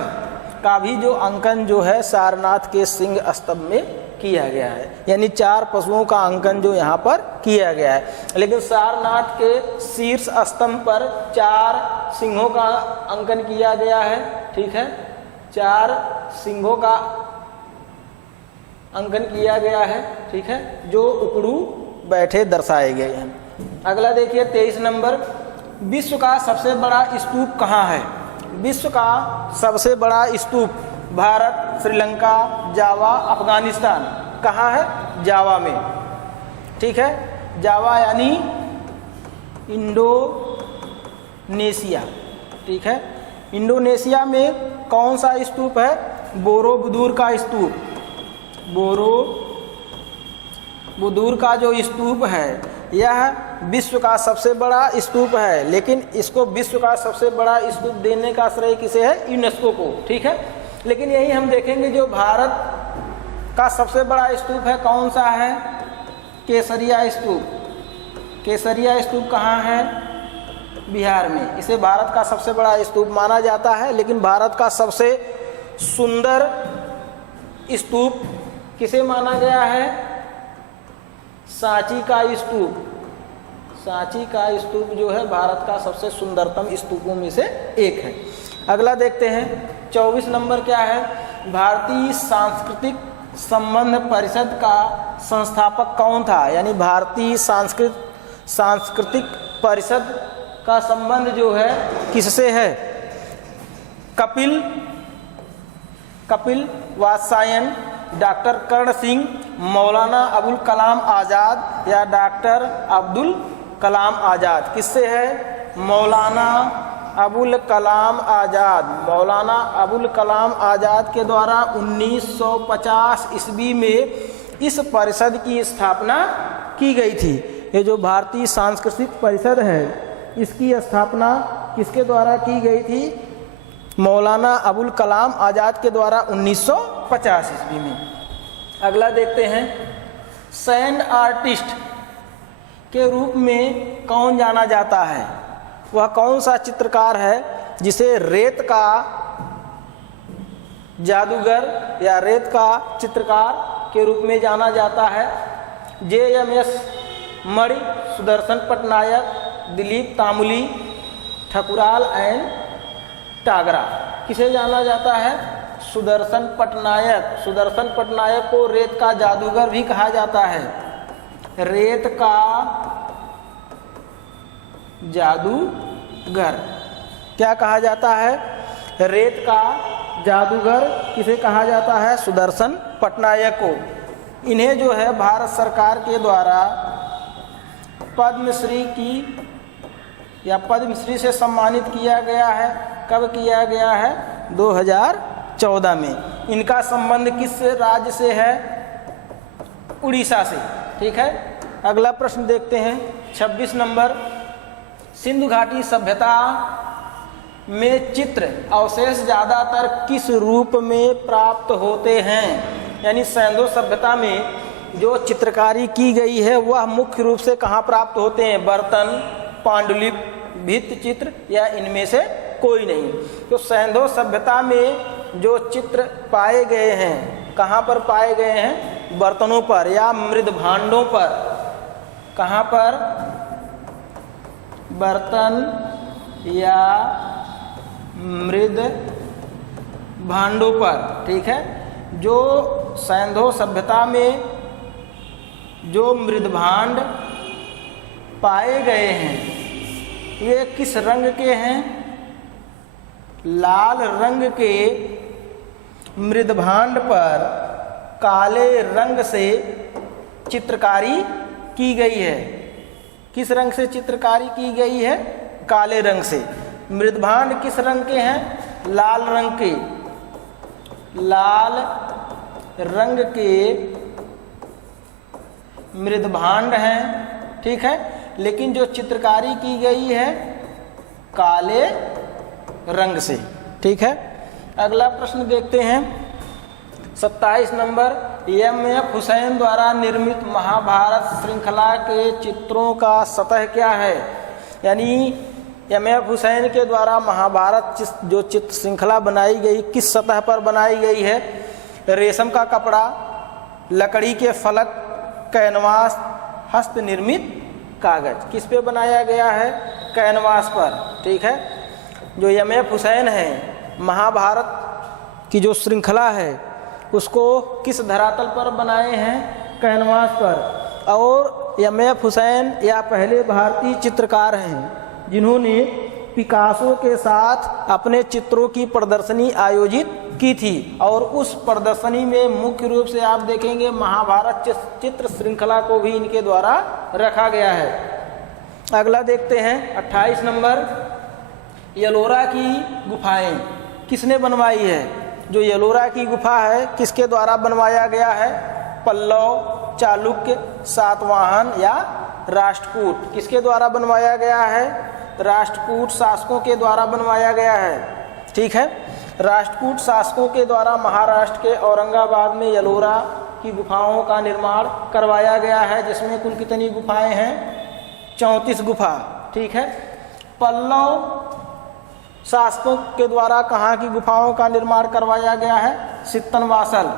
का भी जो अंकन जो है सारनाथ के सिंह स्तंभ में किया गया है। यानी 4 पशुओं का अंकन जो यहाँ पर किया गया है। लेकिन सारनाथ के शीर्ष स्तंभ पर 4 सिंहों का अंकन किया गया है। ठीक है, 4 सिंहों का अंकन किया गया है। ठीक है, जो उकड़ू बैठे दर्शाए गए हैं। अगला देखिए 23 नंबर, विश्व का सबसे बड़ा स्तूप कहाँ है? विश्व का सबसे बड़ा स्तूप भारत, श्रीलंका, जावा, अफगानिस्तान कहाँ है? जावा में। ठीक है, जावा यानी इंडोनेशिया। ठीक है, इंडोनेशिया में कौन सा स्तूप है? बोरोबुदुर का स्तूप। बोरोबुदुर का जो स्तूप है यह विश्व का सबसे बड़ा स्तूप है, लेकिन इसको विश्व का सबसे बड़ा स्तूप देने का श्रेय किसे है? यूनेस्को को। ठीक है, लेकिन यही हम देखेंगे जो भारत का सबसे बड़ा स्तूप है कौन सा है? केसरिया स्तूप। केसरिया स्तूप कहाँ है? बिहार में। इसे भारत का सबसे बड़ा स्तूप माना जाता है, लेकिन भारत का सबसे सुंदर स्तूप किसे माना गया है? सांची का स्तूप। सांची का स्तूप जो है भारत का सबसे सुंदरतम स्तूपों में से एक है। अगला देखते हैं 24 नंबर क्या है? भारतीय सांस्कृतिक संबंध परिषद का संस्थापक कौन था? यानी भारतीय सांस्कृतिक परिषद का संबंध जो है किससे है? कपिल वात्स्यायन, डॉक्टर कर्ण सिंह, मौलाना अबुल कलाम आज़ाद या डॉक्टर अब्दुल कलाम आज़ाद। किससे है? मौलाना अबुल कलाम आज़ाद। मौलाना अबुल कलाम आज़ाद के द्वारा 1950 ईस्वी में इस परिषद की स्थापना की गई थी। ये जो भारतीय सांस्कृतिक परिषद है इसकी स्थापना किसके द्वारा की गई थी? मौलाना अबुल कलाम आज़ाद के द्वारा 1950 ईस्वी में। अगला देखते हैं, सैंड आर्टिस्ट के रूप में कौन जाना जाता है? वह कौन सा चित्रकार है जिसे रेत का जादूगर या रेत का चित्रकार के रूप में जाना जाता है? JMS Mani, Sudarshan Patnaik, Dilip Tamuli, Thakural and Tagra. किसे जाना जाता है? सुदर्शन पटनायक। सुदर्शन पटनायक को रेत का जादूगर भी कहा जाता है। रेत का जादूगर क्या कहा जाता है? रेत का जादूगर किसे कहा जाता है? सुदर्शन पटनायक को। इन्हें जो है भारत सरकार के द्वारा पद्मश्री की या पद्मश्री से सम्मानित किया गया है। कब किया गया है? 2014 में। इनका संबंध किस राज्य से है? उड़ीसा से। ठीक है, अगला प्रश्न देखते हैं 26 नंबर। सिंधु घाटी सभ्यता में चित्र अवशेष ज़्यादातर किस रूप में प्राप्त होते हैं? यानी सिंधु सभ्यता में जो चित्रकारी की गई है वह मुख्य रूप से कहाँ प्राप्त होते हैं? बर्तन, पांडुलिपि, भित्ति चित्र या इनमें से कोई नहीं। तो सिंधु सभ्यता में जो चित्र पाए गए हैं कहाँ पर पाए गए हैं? बर्तनों पर या मृद भांडों पर। कहाँ पर? बर्तन या मृद भांडों पर। ठीक है, जो सिंधु सभ्यता में जो मृद भांड पाए गए हैं वे किस रंग के हैं? लाल रंग के मृद भांड पर काले रंग से चित्रकारी की गई है। किस रंग से चित्रकारी की गई है? काले रंग से। मृद भांड किस रंग के हैं? लाल रंग के। लाल रंग के मृद भांड हैं। ठीक है, लेकिन जो चित्रकारी की गई है काले रंग से। ठीक है, अगला प्रश्न देखते हैं 27 नंबर। MF हुसैन द्वारा निर्मित महाभारत श्रृंखला के चित्रों का सतह क्या है? यानी MF हुसैन के द्वारा महाभारत जो चित्र श्रृंखला बनाई गई किस सतह पर बनाई गई है? रेशम का कपड़ा, लकड़ी के फलक, कैनवास, हस्त निर्मित कागज। किस पे बनाया गया है? कैनवास पर। ठीक है, जो MF हुसैन है महाभारत की जो श्रृंखला है उसको किस धरातल पर बनाए हैं? कैनवास पर। और MF हुसैन या पहले भारतीय चित्रकार हैं जिन्होंने पिकासो के साथ अपने चित्रों की प्रदर्शनी आयोजित की थी और उस प्रदर्शनी में मुख्य रूप से आप देखेंगे महाभारत चित्र श्रृंखला को भी इनके द्वारा रखा गया है। अगला देखते हैं 28 नंबर, यलोरा की गुफाएं किसने बनवाई है? जो यलोरा की गुफा है किसके द्वारा बनवाया गया है? पल्लव, चालुक्य, सातवाहन या राष्ट्रकूट? किसके द्वारा बनवाया गया है? राष्ट्रकूट शासकों के द्वारा बनवाया गया है। ठीक है, राष्ट्रकूट शासकों के द्वारा महाराष्ट्र के औरंगाबाद में यलोरा की गुफाओं का निर्माण करवाया गया है, जिसमें कुल कितनी गुफाएं हैं? 34 गुफा। ठीक है, पल्लव शासकों के द्वारा कहाँ की गुफाओं का निर्माण करवाया गया है? सित्तनवासल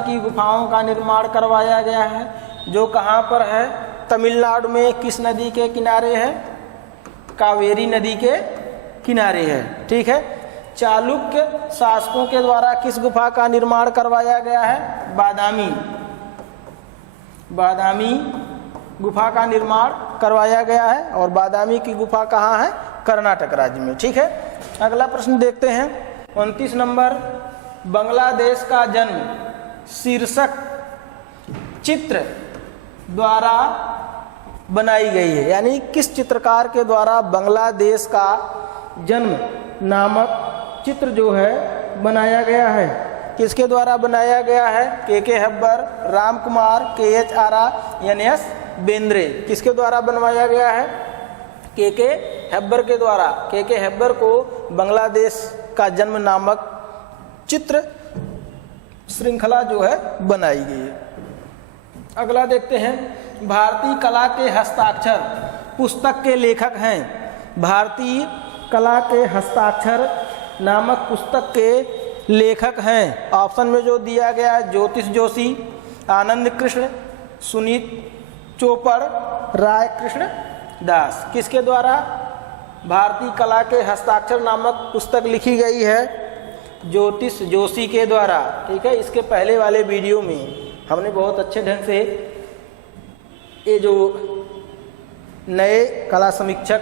की गुफाओं का निर्माण करवाया गया है, जो कहाँ पर है? तमिलनाडु में। किस नदी के किनारे है? कावेरी नदी के किनारे है। ठीक है, चालुक्य शासकों के द्वारा किस गुफा का निर्माण करवाया गया है? बादामी गुफा का निर्माण करवाया गया है और बादामी की गुफा कहाँ है? कर्नाटक राज्य में। ठीक है, अगला प्रश्न देखते हैं 29 नंबर, बांग्लादेश का जन्म शीर्षक चित्र द्वारा बनाई गई है, यानी किस चित्रकार के द्वारा बांग्लादेश का जन्म नामक चित्र जो है बनाया गया है? किसके द्वारा बनाया गया है? के हेब्बर, राम कुमार, KH आरा, NS बेंद्रे। किसके द्वारा बनवाया गया है? के हेब्बर के द्वारा। के हेब्बर को बांग्लादेश का जन्म नामक चित्र श्रृंखला जो है बनाई गई है। अगला देखते हैं, भारतीय कला के हस्ताक्षर पुस्तक के लेखक हैं। भारतीय कला के हस्ताक्षर नामक पुस्तक के लेखक हैं। ऑप्शन में जो दिया गया है, ज्योतिष जोशी, आनंद कृष्ण, सुनीत चोपड़, राय कृष्ण दास। किसके द्वारा भारतीय कला के हस्ताक्षर नामक पुस्तक लिखी गई है? ज्योतिष जोशी के द्वारा। ठीक है, इसके पहले वाले वीडियो में हमने बहुत अच्छे ढंग से ये जो नए कला समीक्षक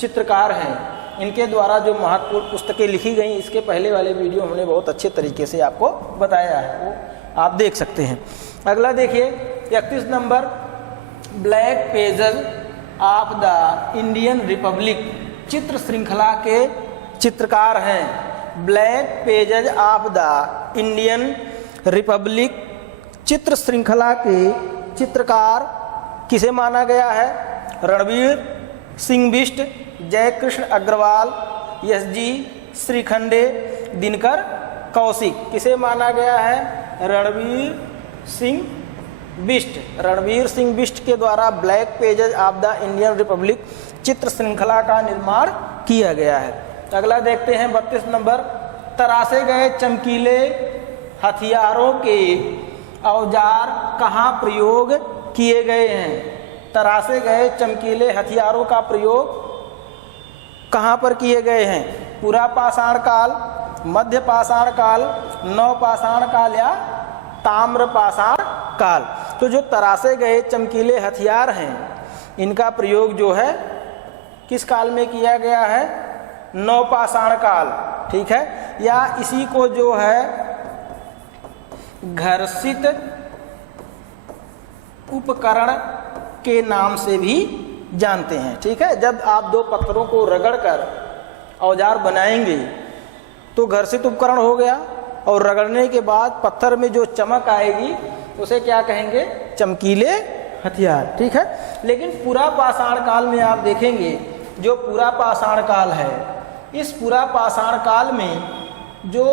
चित्रकार हैं इनके द्वारा जो महत्वपूर्ण पुस्तकें लिखी गई, इसके पहले वाले वीडियो हमने बहुत अच्छे तरीके से आपको बताया है, वो आप देख सकते हैं। अगला देखिए 31 number, black pages of the Indian Republic चित्र श्रृंखला के चित्रकार हैं। Black pages of the Indian Republic चित्र श्रृंखला के चित्रकार किसे माना गया है? रणवीर सिंह बिष्ट, जयकृष्ण अग्रवाल, SG श्रीखंडे, दिनकर कौशिक। किसे माना गया है? रणवीर सिंह बिष्ट के द्वारा black pages of the Indian Republic चित्र श्रृंखला का निर्माण किया गया है। अगला देखते हैं 32 नंबर, तराशे गए चमकीले हथियारों के औजार कहाँ प्रयोग किए गए हैं? तराशे गए चमकीले हथियारों का प्रयोग कहाँ पर किए गए हैं? पूरा पाषाण काल, मध्य पाषाण काल, नव पाषाण काल या ताम्र पाषाण काल। तो जो तराशे गए चमकीले हथियार हैं इनका प्रयोग जो है किस काल में किया गया है? नव पाषाण काल। ठीक है, या इसी को जो है घर्षित उपकरण के नाम से भी जानते हैं। ठीक है, जब आप दो पत्थरों को रगड़कर औजार बनाएंगे तो घर्षित उपकरण हो गया, और रगड़ने के बाद पत्थर में जो चमक आएगी उसे क्या कहेंगे? चमकीले हथियार। ठीक है, लेकिन पूरा पाषाण काल में आप देखेंगे, जो पूरा पाषाण काल है, इस पूरा पाषाण काल में जो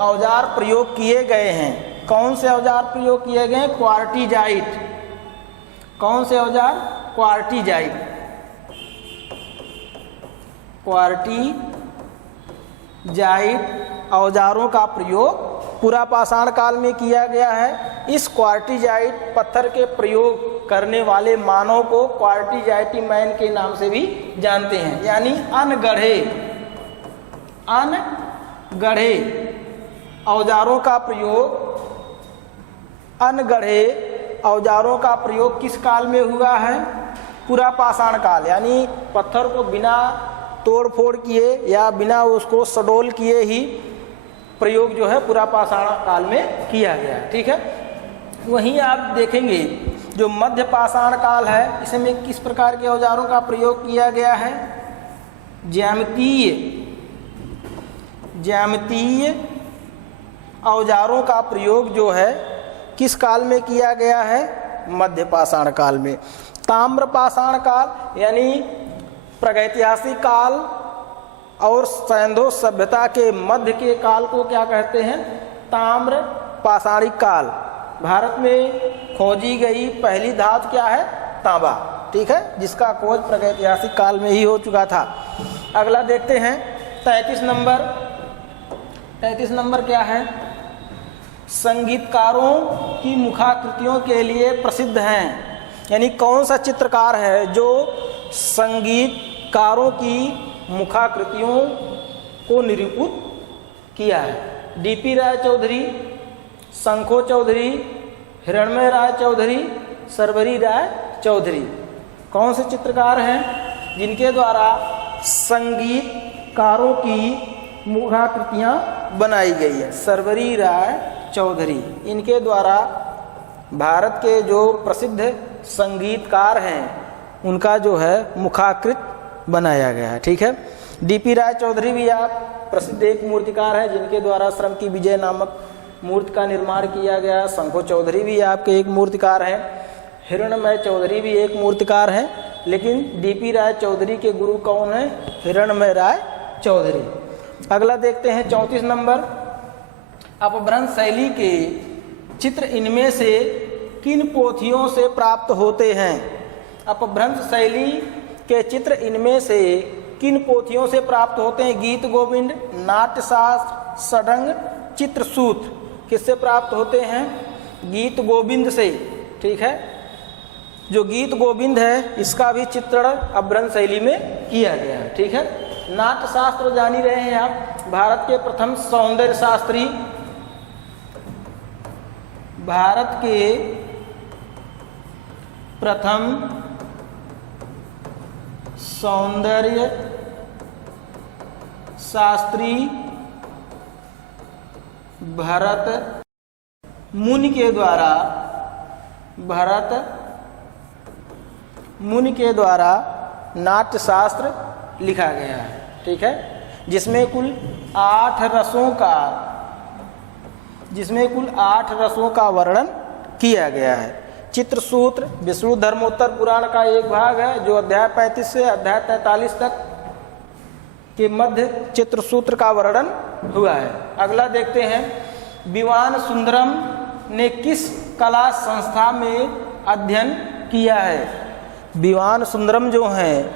औजार प्रयोग किए गए हैं, कौन से औजार प्रयोग किए गए? क्वार्टिजाइट। कौन से औजार? क्वार्टिजाइट औजारों का प्रयोग पूरा पाषाण काल में किया गया है। इस क्वार्टिजाइट पत्थर के प्रयोग करने वाले मानव को क्वार्टिजाइटी मैन के नाम से भी जानते हैं, यानी अनगढ़े औजारों का प्रयोग किस काल में हुआ है? पूरा पाषाण काल, यानी पत्थर को बिना तोड़ फोड़ किए या बिना उसको सडोल किए ही प्रयोग जो है पूरा पाषाण काल में किया गया। ठीक है, वहीं आप देखेंगे जो मध्य पाषाण काल है, इसमें किस प्रकार के औजारों का प्रयोग किया गया है? ज्यामितीय औजारों का प्रयोग जो है किस काल में किया गया है? मध्य पाषाण काल में। ताम्र पाषाण काल यानी प्रागैतिहासिक काल और सैंधव सभ्यता के मध्य के काल को क्या कहते हैं? ताम्र पाषाणिक काल। भारत में खोजी गई पहली धातु क्या है? तांबा। ठीक है, जिसका खोज प्रागैतिहासिक काल में ही हो चुका था। अगला देखते हैं 33 नंबर। 33 नंबर क्या है? संगीतकारों की मुखाकृतियों के लिए प्रसिद्ध हैं। यानी कौन सा चित्रकार है जो संगीतकारों की मुखाकृतियों को निरूपित किया है? डीपी राय चौधरी, शंखो चौधरी, हिरणमय राय चौधरी, सर्वरी राय चौधरी। कौन से चित्रकार हैं जिनके द्वारा संगीतकारों की मुखाकृतियाँ बनाई गई है? सर्वरी राय चौधरी। इनके द्वारा भारत के जो प्रसिद्ध संगीतकार हैं उनका जो है मुखाकृत बनाया गया है। ठीक है, डीपी राय चौधरी भी आप प्रसिद्ध एक मूर्तिकार हैं जिनके द्वारा श्रम की विजय नामक मूर्ति का निर्माण किया गया। शंखो चौधरी भी आपके एक मूर्तिकार हैं। हिरणमय चौधरी भी एक मूर्तिकार हैं, लेकिन डीपी राय चौधरी के गुरु कौन है? हिरणमय राय चौधरी। अगला देखते हैं 34 नंबर। अपभ्रंश शैली के चित्र इनमें से किन पोथियों से प्राप्त होते हैं? अपभ्रंश शैली के चित्र इनमें से किन पोथियों से प्राप्त होते हैं? गीत गोविंद, नाट्यशास्त्र, षडंग, चित्रसूत्र। किससे प्राप्त होते हैं? गीत गोविंद से। ठीक है, जो गीत गोविंद है इसका भी चित्रण अपभ्रंश शैली में किया गया है। ठीक है, नाट्यशास्त्र जान ही रहे हैं आप। भारत के प्रथम सौंदर्य शास्त्री, भारत के प्रथम सौंदर्य शास्त्री भरत मुनि के द्वारा नाट्यशास्त्र लिखा गया है। ठीक है, जिसमें कुल 8 रसों का वर्णन किया गया है। चित्रसूत्र विष्णु धर्मोत्तर पुराण का एक भाग है जो अध्याय 35 से अध्याय 43 तक के मध्य चित्रसूत्र का वर्णन हुआ है। अगला देखते हैं, विवान सुंदरम ने किस कला संस्था में अध्ययन किया है? विवान सुंदरम जो हैं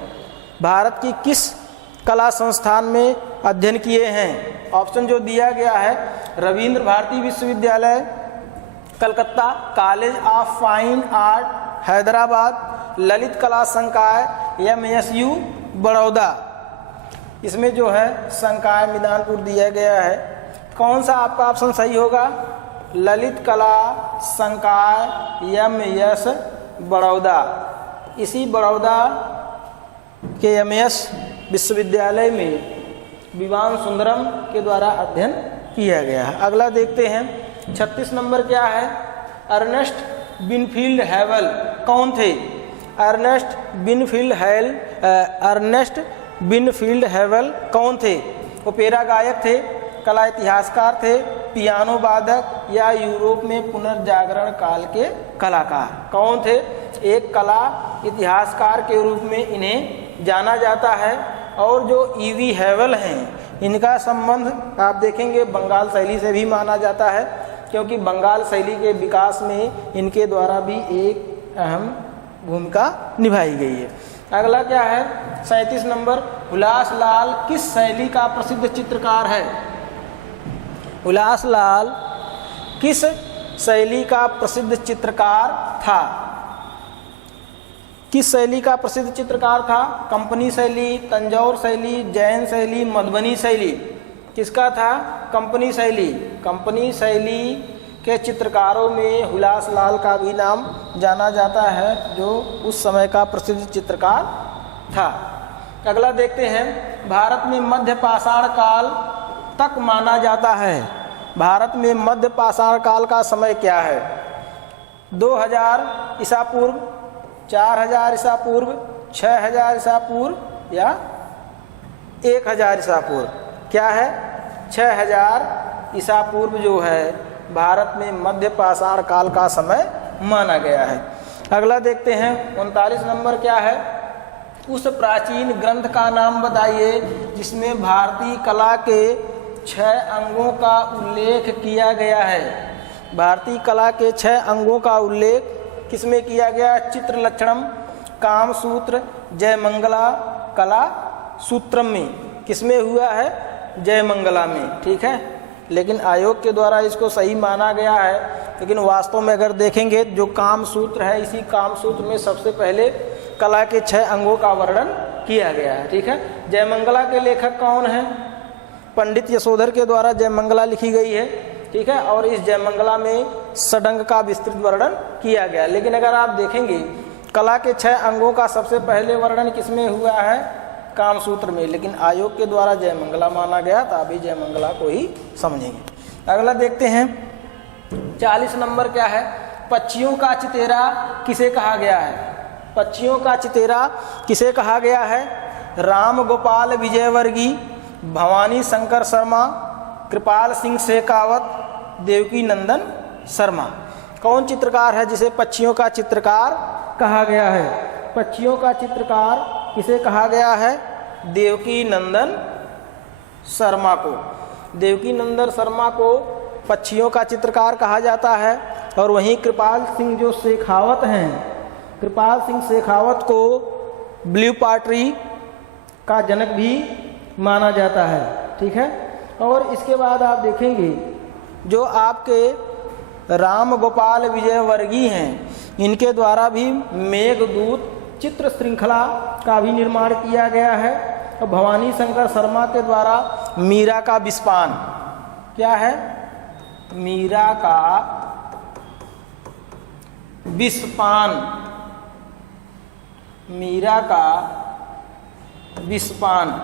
भारत की किस कला संस्थान में अध्ययन किए हैं? ऑप्शन जो दिया गया है, रविंद्र भारती विश्वविद्यालय Calcutta, college of fine art Hyderabad, Lalit कला संकाय, MSU बड़ौदा। इसमें जो है संकाय मिदानपुर दिया गया है। कौन सा आपका ऑप्शन सही होगा? ललित कला संकाय MS बड़ौदा। इसी बड़ौदा के MS विश्वविद्यालय में विवान सुंदरम के द्वारा अध्ययन किया गया है। अगला देखते हैं 36 नंबर क्या है? अर्नेस्ट बिनफील्ड हैवल कौन थे? अर्नेस्ट बिनफील्ड हैवल कौन थे? ओपेरा गायक थे, कला इतिहासकार थे, पियानो वादक या यूरोप में पुनर्जागरण काल के कलाकार? कौन थे? एक कला इतिहासकार के रूप में इन्हें जाना जाता है। और जो EV हैवल हैं इनका संबंध आप देखेंगे बंगाल शैली से भी माना जाता है, क्योंकि बंगाल शैली के विकास में इनके द्वारा भी एक अहम भूमिका निभाई गई है। अगला क्या है? 37 नंबर। हुलासलाल किस शैली का प्रसिद्ध चित्रकार है? हुलासलाल किस शैली का प्रसिद्ध चित्रकार था? किस शैली का प्रसिद्ध चित्रकार था? कंपनी शैली, तंजौर शैली, जैन शैली, मधुबनी शैली। किसका था? कंपनी शैली। कंपनी शैली के चित्रकारों में हुलास लाल का भी नाम जाना जाता है, जो उस समय का प्रसिद्ध चित्रकार था। अगला देखते हैं, भारत में मध्य पाषाण काल तक माना जाता है। भारत में मध्य पाषाण काल का समय क्या है? 2000 ईसा पूर्व, 4000 ईसा पूर्व, 6000 ईसा पूर्व या 1000 ईसा पूर्व? क्या है? 6000 ईसा पूर्व जो है भारत में मध्य पाषाण काल का समय माना गया है। अगला देखते हैं, 39 नंबर क्या है? उस प्राचीन ग्रंथ का नाम बताइए जिसमें भारतीय कला के 6 अंगों का उल्लेख किया गया है। भारतीय कला के 6 अंगों का उल्लेख किसमें किया गया? चित्र लक्षणम, कामसूत्र, जयमंगला, कला सूत्रम में। किसमें हुआ है? जयमंगला में। ठीक है, लेकिन आयोग के द्वारा इसको सही माना गया है, लेकिन वास्तव में अगर देखेंगे जो कामसूत्र है, इसी कामसूत्र में सबसे पहले कला के 6 अंगों का वर्णन किया गया है। ठीक है, जयमंगला के लेखक कौन है? पंडित यशोधर के द्वारा जयमंगला लिखी गई है। ठीक है, और इस जयमंगला में षडंग का विस्तृत वर्णन किया गया। लेकिन अगर आप देखेंगे कला के 6 अंगों का सबसे पहले वर्णन किसमें हुआ है? कामसूत्र में, लेकिन आयोग के द्वारा जयमंगला माना गया, तो अभी जयमंगला को ही समझेंगे। अगला देखते हैं, 40 नंबर क्या है? पक्षियों का चितेरा किसे कहा गया है? पक्षियों का चितेरा किसे कहा गया है? राम गोपाल विजयवर्गीय, भवानी शंकर शर्मा, कृपाल सिंह शेखावत, देवकी नंदन शर्मा। कौन चित्रकार है जिसे पक्षियों का चित्रकार कहा गया है? पक्षियों का चित्रकार किसे कहा गया है? देवकी नंदन शर्मा को। देवकी नंदन शर्मा को पक्षियों का चित्रकार कहा जाता है। और वहीं कृपाल सिंह जो शेखावत हैं, कृपाल सिंह शेखावत को ब्लू पॉटरी का जनक भी माना जाता है। ठीक है, और इसके बाद आप देखेंगे जो आपके राम गोपाल विजयवर्गीय हैं, इनके द्वारा भी मेघदूत चित्र श्रृंखला का भी निर्माण किया गया है। और भवानी शंकर शर्मा के द्वारा मीरा का विस्पान, क्या है? मीरा का विस्पान, मीरा का विस्पान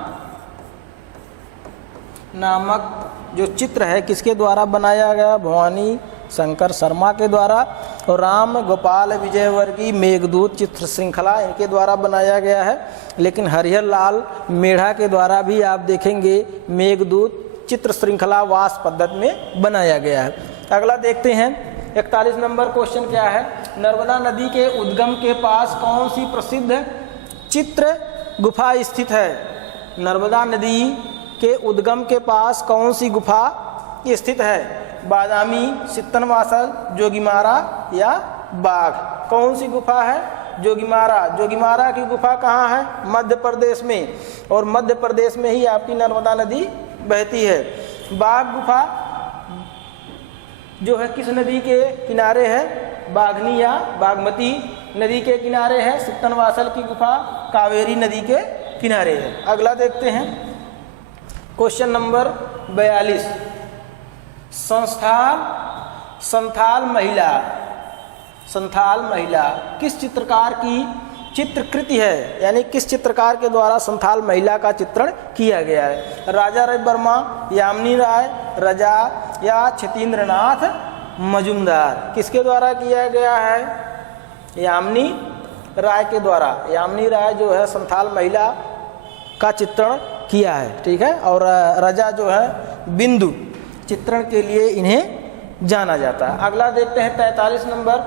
नामक जो चित्र है किसके द्वारा बनाया गया? भवानी शंकर शर्मा के द्वारा। और राम गोपाल विजयवर्गीय मेघदूत चित्र श्रृंखला इनके द्वारा बनाया गया है। लेकिन हरिहर लाल मेढ़ा के द्वारा भी आप देखेंगे मेघदूत चित्र श्रृंखला वास पद्धति में बनाया गया है। अगला देखते हैं, 41 नंबर क्वेश्चन क्या है? नर्मदा नदी के उद्गम के पास कौन सी प्रसिद्ध चित्र गुफा स्थित है? नर्मदा नदी के उद्गम के पास कौन सी गुफा स्थित है? बादामी, सित्तनवासल, जोगीमारा या बाघ? कौन सी गुफा है? जोगीमारा। जोगीमारा की गुफा कहाँ है? मध्य प्रदेश में, और मध्य प्रदेश में ही आपकी नर्मदा नदी बहती है। बाघ गुफा जो है किस नदी के किनारे है? बाघनी या बागमती नदी के किनारे है। सित्तनवासल की गुफा कावेरी नदी के किनारे है। अगला देखते हैं, क्वेश्चन नंबर 42, संथाल महिला किस चित्रकार की चित्रकृति है? यानी किस चित्रकार के द्वारा संथाल महिला का चित्रण किया गया है? राजा रविवर्मा, यामिनी राय, रजा या क्षितेंद्रनाथ मजुमदार? किसके द्वारा किया गया है? यामिनी राय के द्वारा। यामिनी राय जो है संथाल महिला का चित्रण किया है। ठीक है, और रजा जो है बिंदु चित्रण के लिए इन्हें जाना जाता है। अगला देखते हैं 43 नंबर,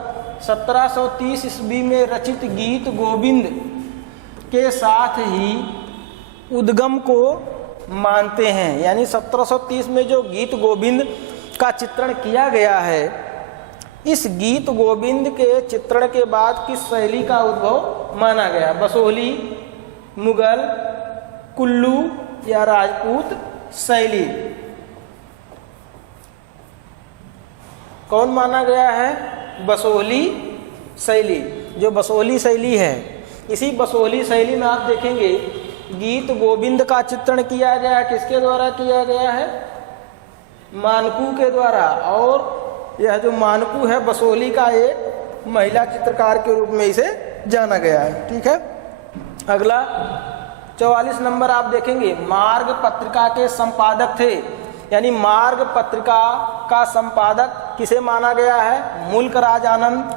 1730 ईस्वी में रचित गीत गोविंद के साथ ही उद्गम को मानते हैं। यानी 1730 में जो गीत गोविंद का चित्रण किया गया है, इस गीत गोविंद के चित्रण के बाद किस शैली का उद्भव माना गया? बसोहली, मुगल, कुल्लू या राजपूत शैली? कौन माना गया है? बसोहली शैली। जो बसोहली शैली है, इसी बसोहली शैली में आप देखेंगे गीत गोविंद का चित्रण किया गया। किसके द्वारा किया गया है? मानकू के द्वारा। और यह जो मानकू है बसोहली का एक महिला चित्रकार के रूप में इसे जाना गया है। ठीक है, अगला 44 नंबर आप देखेंगे, मार्ग पत्रिका के संपादक थे, यानी मार्ग पत्रिका का संपादक किसे माना गया है? मुल्कराज आनंद,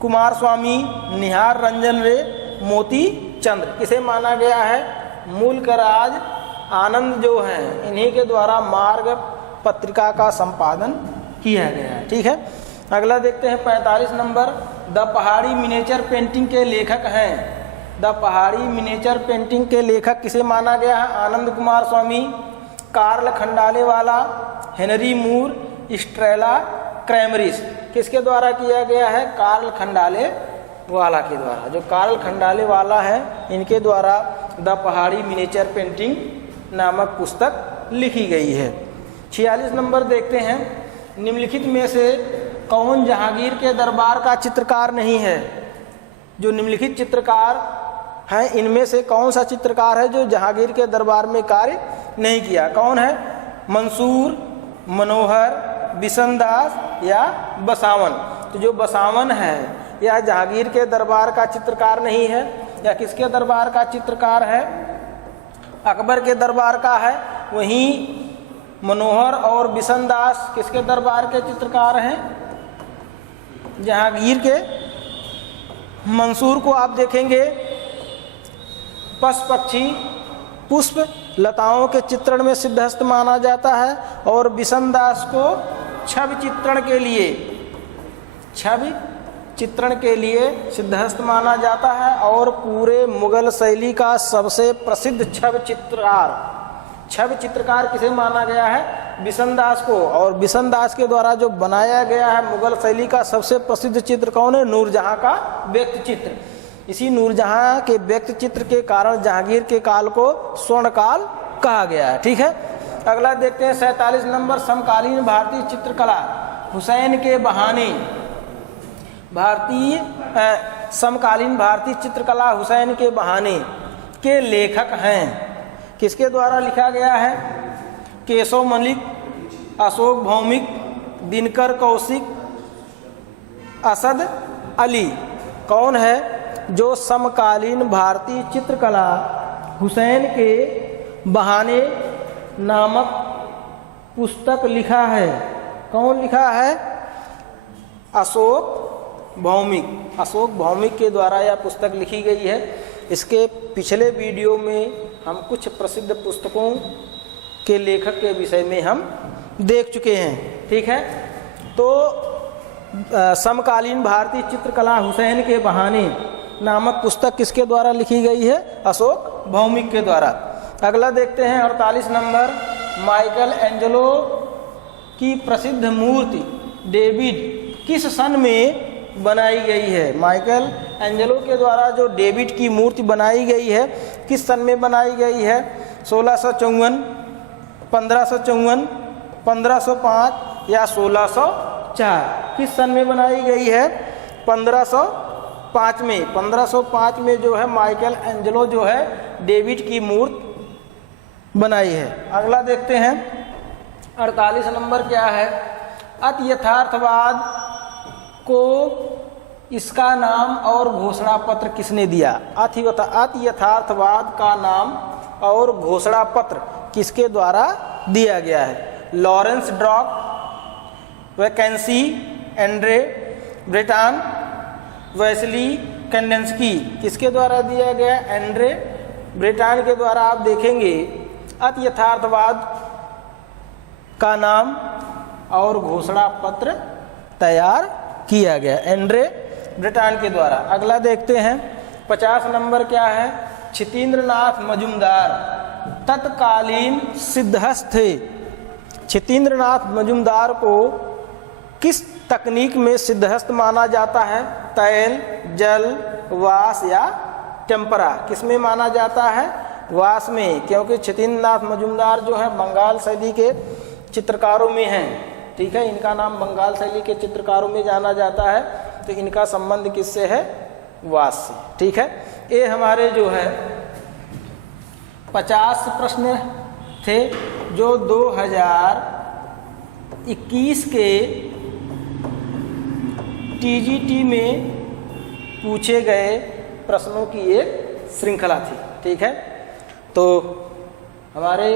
कुमार स्वामी, निहार रंजन रे, मोती चंद्र। किसे माना गया है? मुल्कराज आनंद जो हैं इन्हीं के द्वारा मार्ग पत्रिका का संपादन किया गया है। ठीक है, अगला देखते हैं 45 नंबर, द पहाड़ी मिनिएचर पेंटिंग के लेखक हैं। द पहाड़ी मिनिएचर पेंटिंग के लेखक किसे माना गया है? आनंद कुमार स्वामी, कार्ल खंडालेवाला, हेनरी मूर, स्ट्रेला क्रैमरिस। किसके द्वारा किया गया है? कार्ल खंडालेवाला के द्वारा। जो कार्ल खंडालेवाला है इनके द्वारा द पहाड़ी मिनिएचर पेंटिंग नामक पुस्तक लिखी गई है। 46 नंबर देखते हैं, निम्नलिखित में से कौन जहांगीर के दरबार का चित्रकार नहीं है? जो निम्नलिखित चित्रकार हैं इनमें से कौन सा चित्रकार है जो जहांगीर के दरबार में कार्य नहीं किया? कौन है? मंसूर, मनोहर, बिशनदास या बसावन। तो जो बसावन है यह जहांगीर के दरबार का चित्रकार नहीं है, या किसके दरबार का चित्रकार है? अकबर के दरबार का है। वहीं मनोहर और बिशनदास किसके दरबार के चित्रकार हैं? जहांगीर के। मंसूर को आप देखेंगे पशु पक्षी पुष्प लताओं के चित्रण में सिद्धहस्त माना जाता है, और बिशनदास को छवि चित्रण के लिए सिद्धहस्त माना जाता है, और पूरे मुगल शैली का सबसे प्रसिद्ध छवि चित्रकार किसे माना गया है? बिशनदास को। और बिशनदास के द्वारा जो बनाया गया है मुगल शैली का सबसे प्रसिद्ध चित्र कौन है? नूरजहां का व्यक्ति चित्र। इसी नूरजहां के व्यक्ति चित्र के कारण जहांगीर के काल को स्वर्ण काल कहा गया है। ठीक है, अगला देखते हैं 47 नंबर, समकालीन भारतीय चित्रकला हुसैन के बहाने। समकालीन भारतीय चित्रकला हुसैन के बहाने के लेखक हैं। किसके द्वारा लिखा गया है? केशव मलिक, अशोक भौमिक, दिनकर कौशिक, असद अली। कौन है जो समकालीन भारतीय चित्रकला हुसैन के बहाने नामक पुस्तक लिखा है? कौन लिखा है? अशोक भौमिक। अशोक भौमिक के द्वारा यह पुस्तक लिखी गई है। इसके पिछले वीडियो में हम कुछ प्रसिद्ध पुस्तकों के लेखक के विषय में हम देख चुके हैं। ठीक है, तो समकालीन भारतीय चित्रकला हुसैन के बहाने नामक पुस्तक किसके द्वारा लिखी गई है? अशोक भौमिक के द्वारा। अगला देखते हैं 48 नंबर, माइकल एंजेलो की प्रसिद्ध मूर्ति डेविड किस सन में बनाई गई है? माइकल एंजेलो के द्वारा जो डेविड की मूर्ति बनाई गई है किस सन में बनाई गई है? 1654, 1554, 1505 या 1604? किस सन में बनाई गई है? 1505 में। 1505 में जो है माइकल एंजेलो जो है डेविड की मूर्ति बनाई है। अगला देखते हैं 48 नंबर क्या है? अति यथार्थवाद को इसका नाम और घोषणा पत्र किसने दिया? अति यथार्थवाद का नाम और घोषणा पत्र किसके द्वारा दिया गया है? लॉरेंस ड्रॉक, वैकेंसी, एंड्रे ब्रेटान, वेस्ली कैंडेंस्की। किसके द्वारा दिया गया? एंड्रे ब्रेटान के द्वारा। आप देखेंगे अति यथार्थवाद का नाम और घोषणा पत्र तैयार किया गया एंड्रे ब्रेटान के द्वारा। अगला देखते हैं 50 नंबर क्या है? क्षितेंद्रनाथ मजूमदार तत्कालीन सिद्धहस्त थे। क्षितेंद्रनाथ मजूमदार को किस तकनीक में सिद्धहस्त माना जाता है? तैल, जल, वास या टेम्परा? किस में माना जाता है? वास में, क्योंकि क्षितेंद्रनाथ मजूमदार जो है बंगाल शैली के चित्रकारों में हैं। ठीक है, इनका नाम बंगाल शैली के चित्रकारों में जाना जाता है, तो इनका संबंध किससे है? वास से। ठीक है, ये हमारे जो है 50 प्रश्न थे जो 2021 के टीजीटी में पूछे गए प्रश्नों की एक श्रृंखला थी। ठीक है, तो हमारे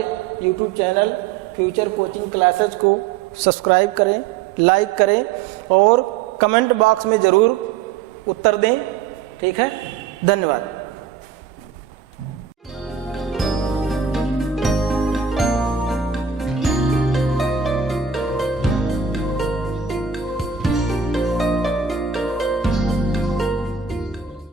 YouTube channel future coaching classes को सब्सक्राइब करें, लाइक करें और कमेंट बॉक्स में ज़रूर उत्तर दें। ठीक है, धन्यवाद।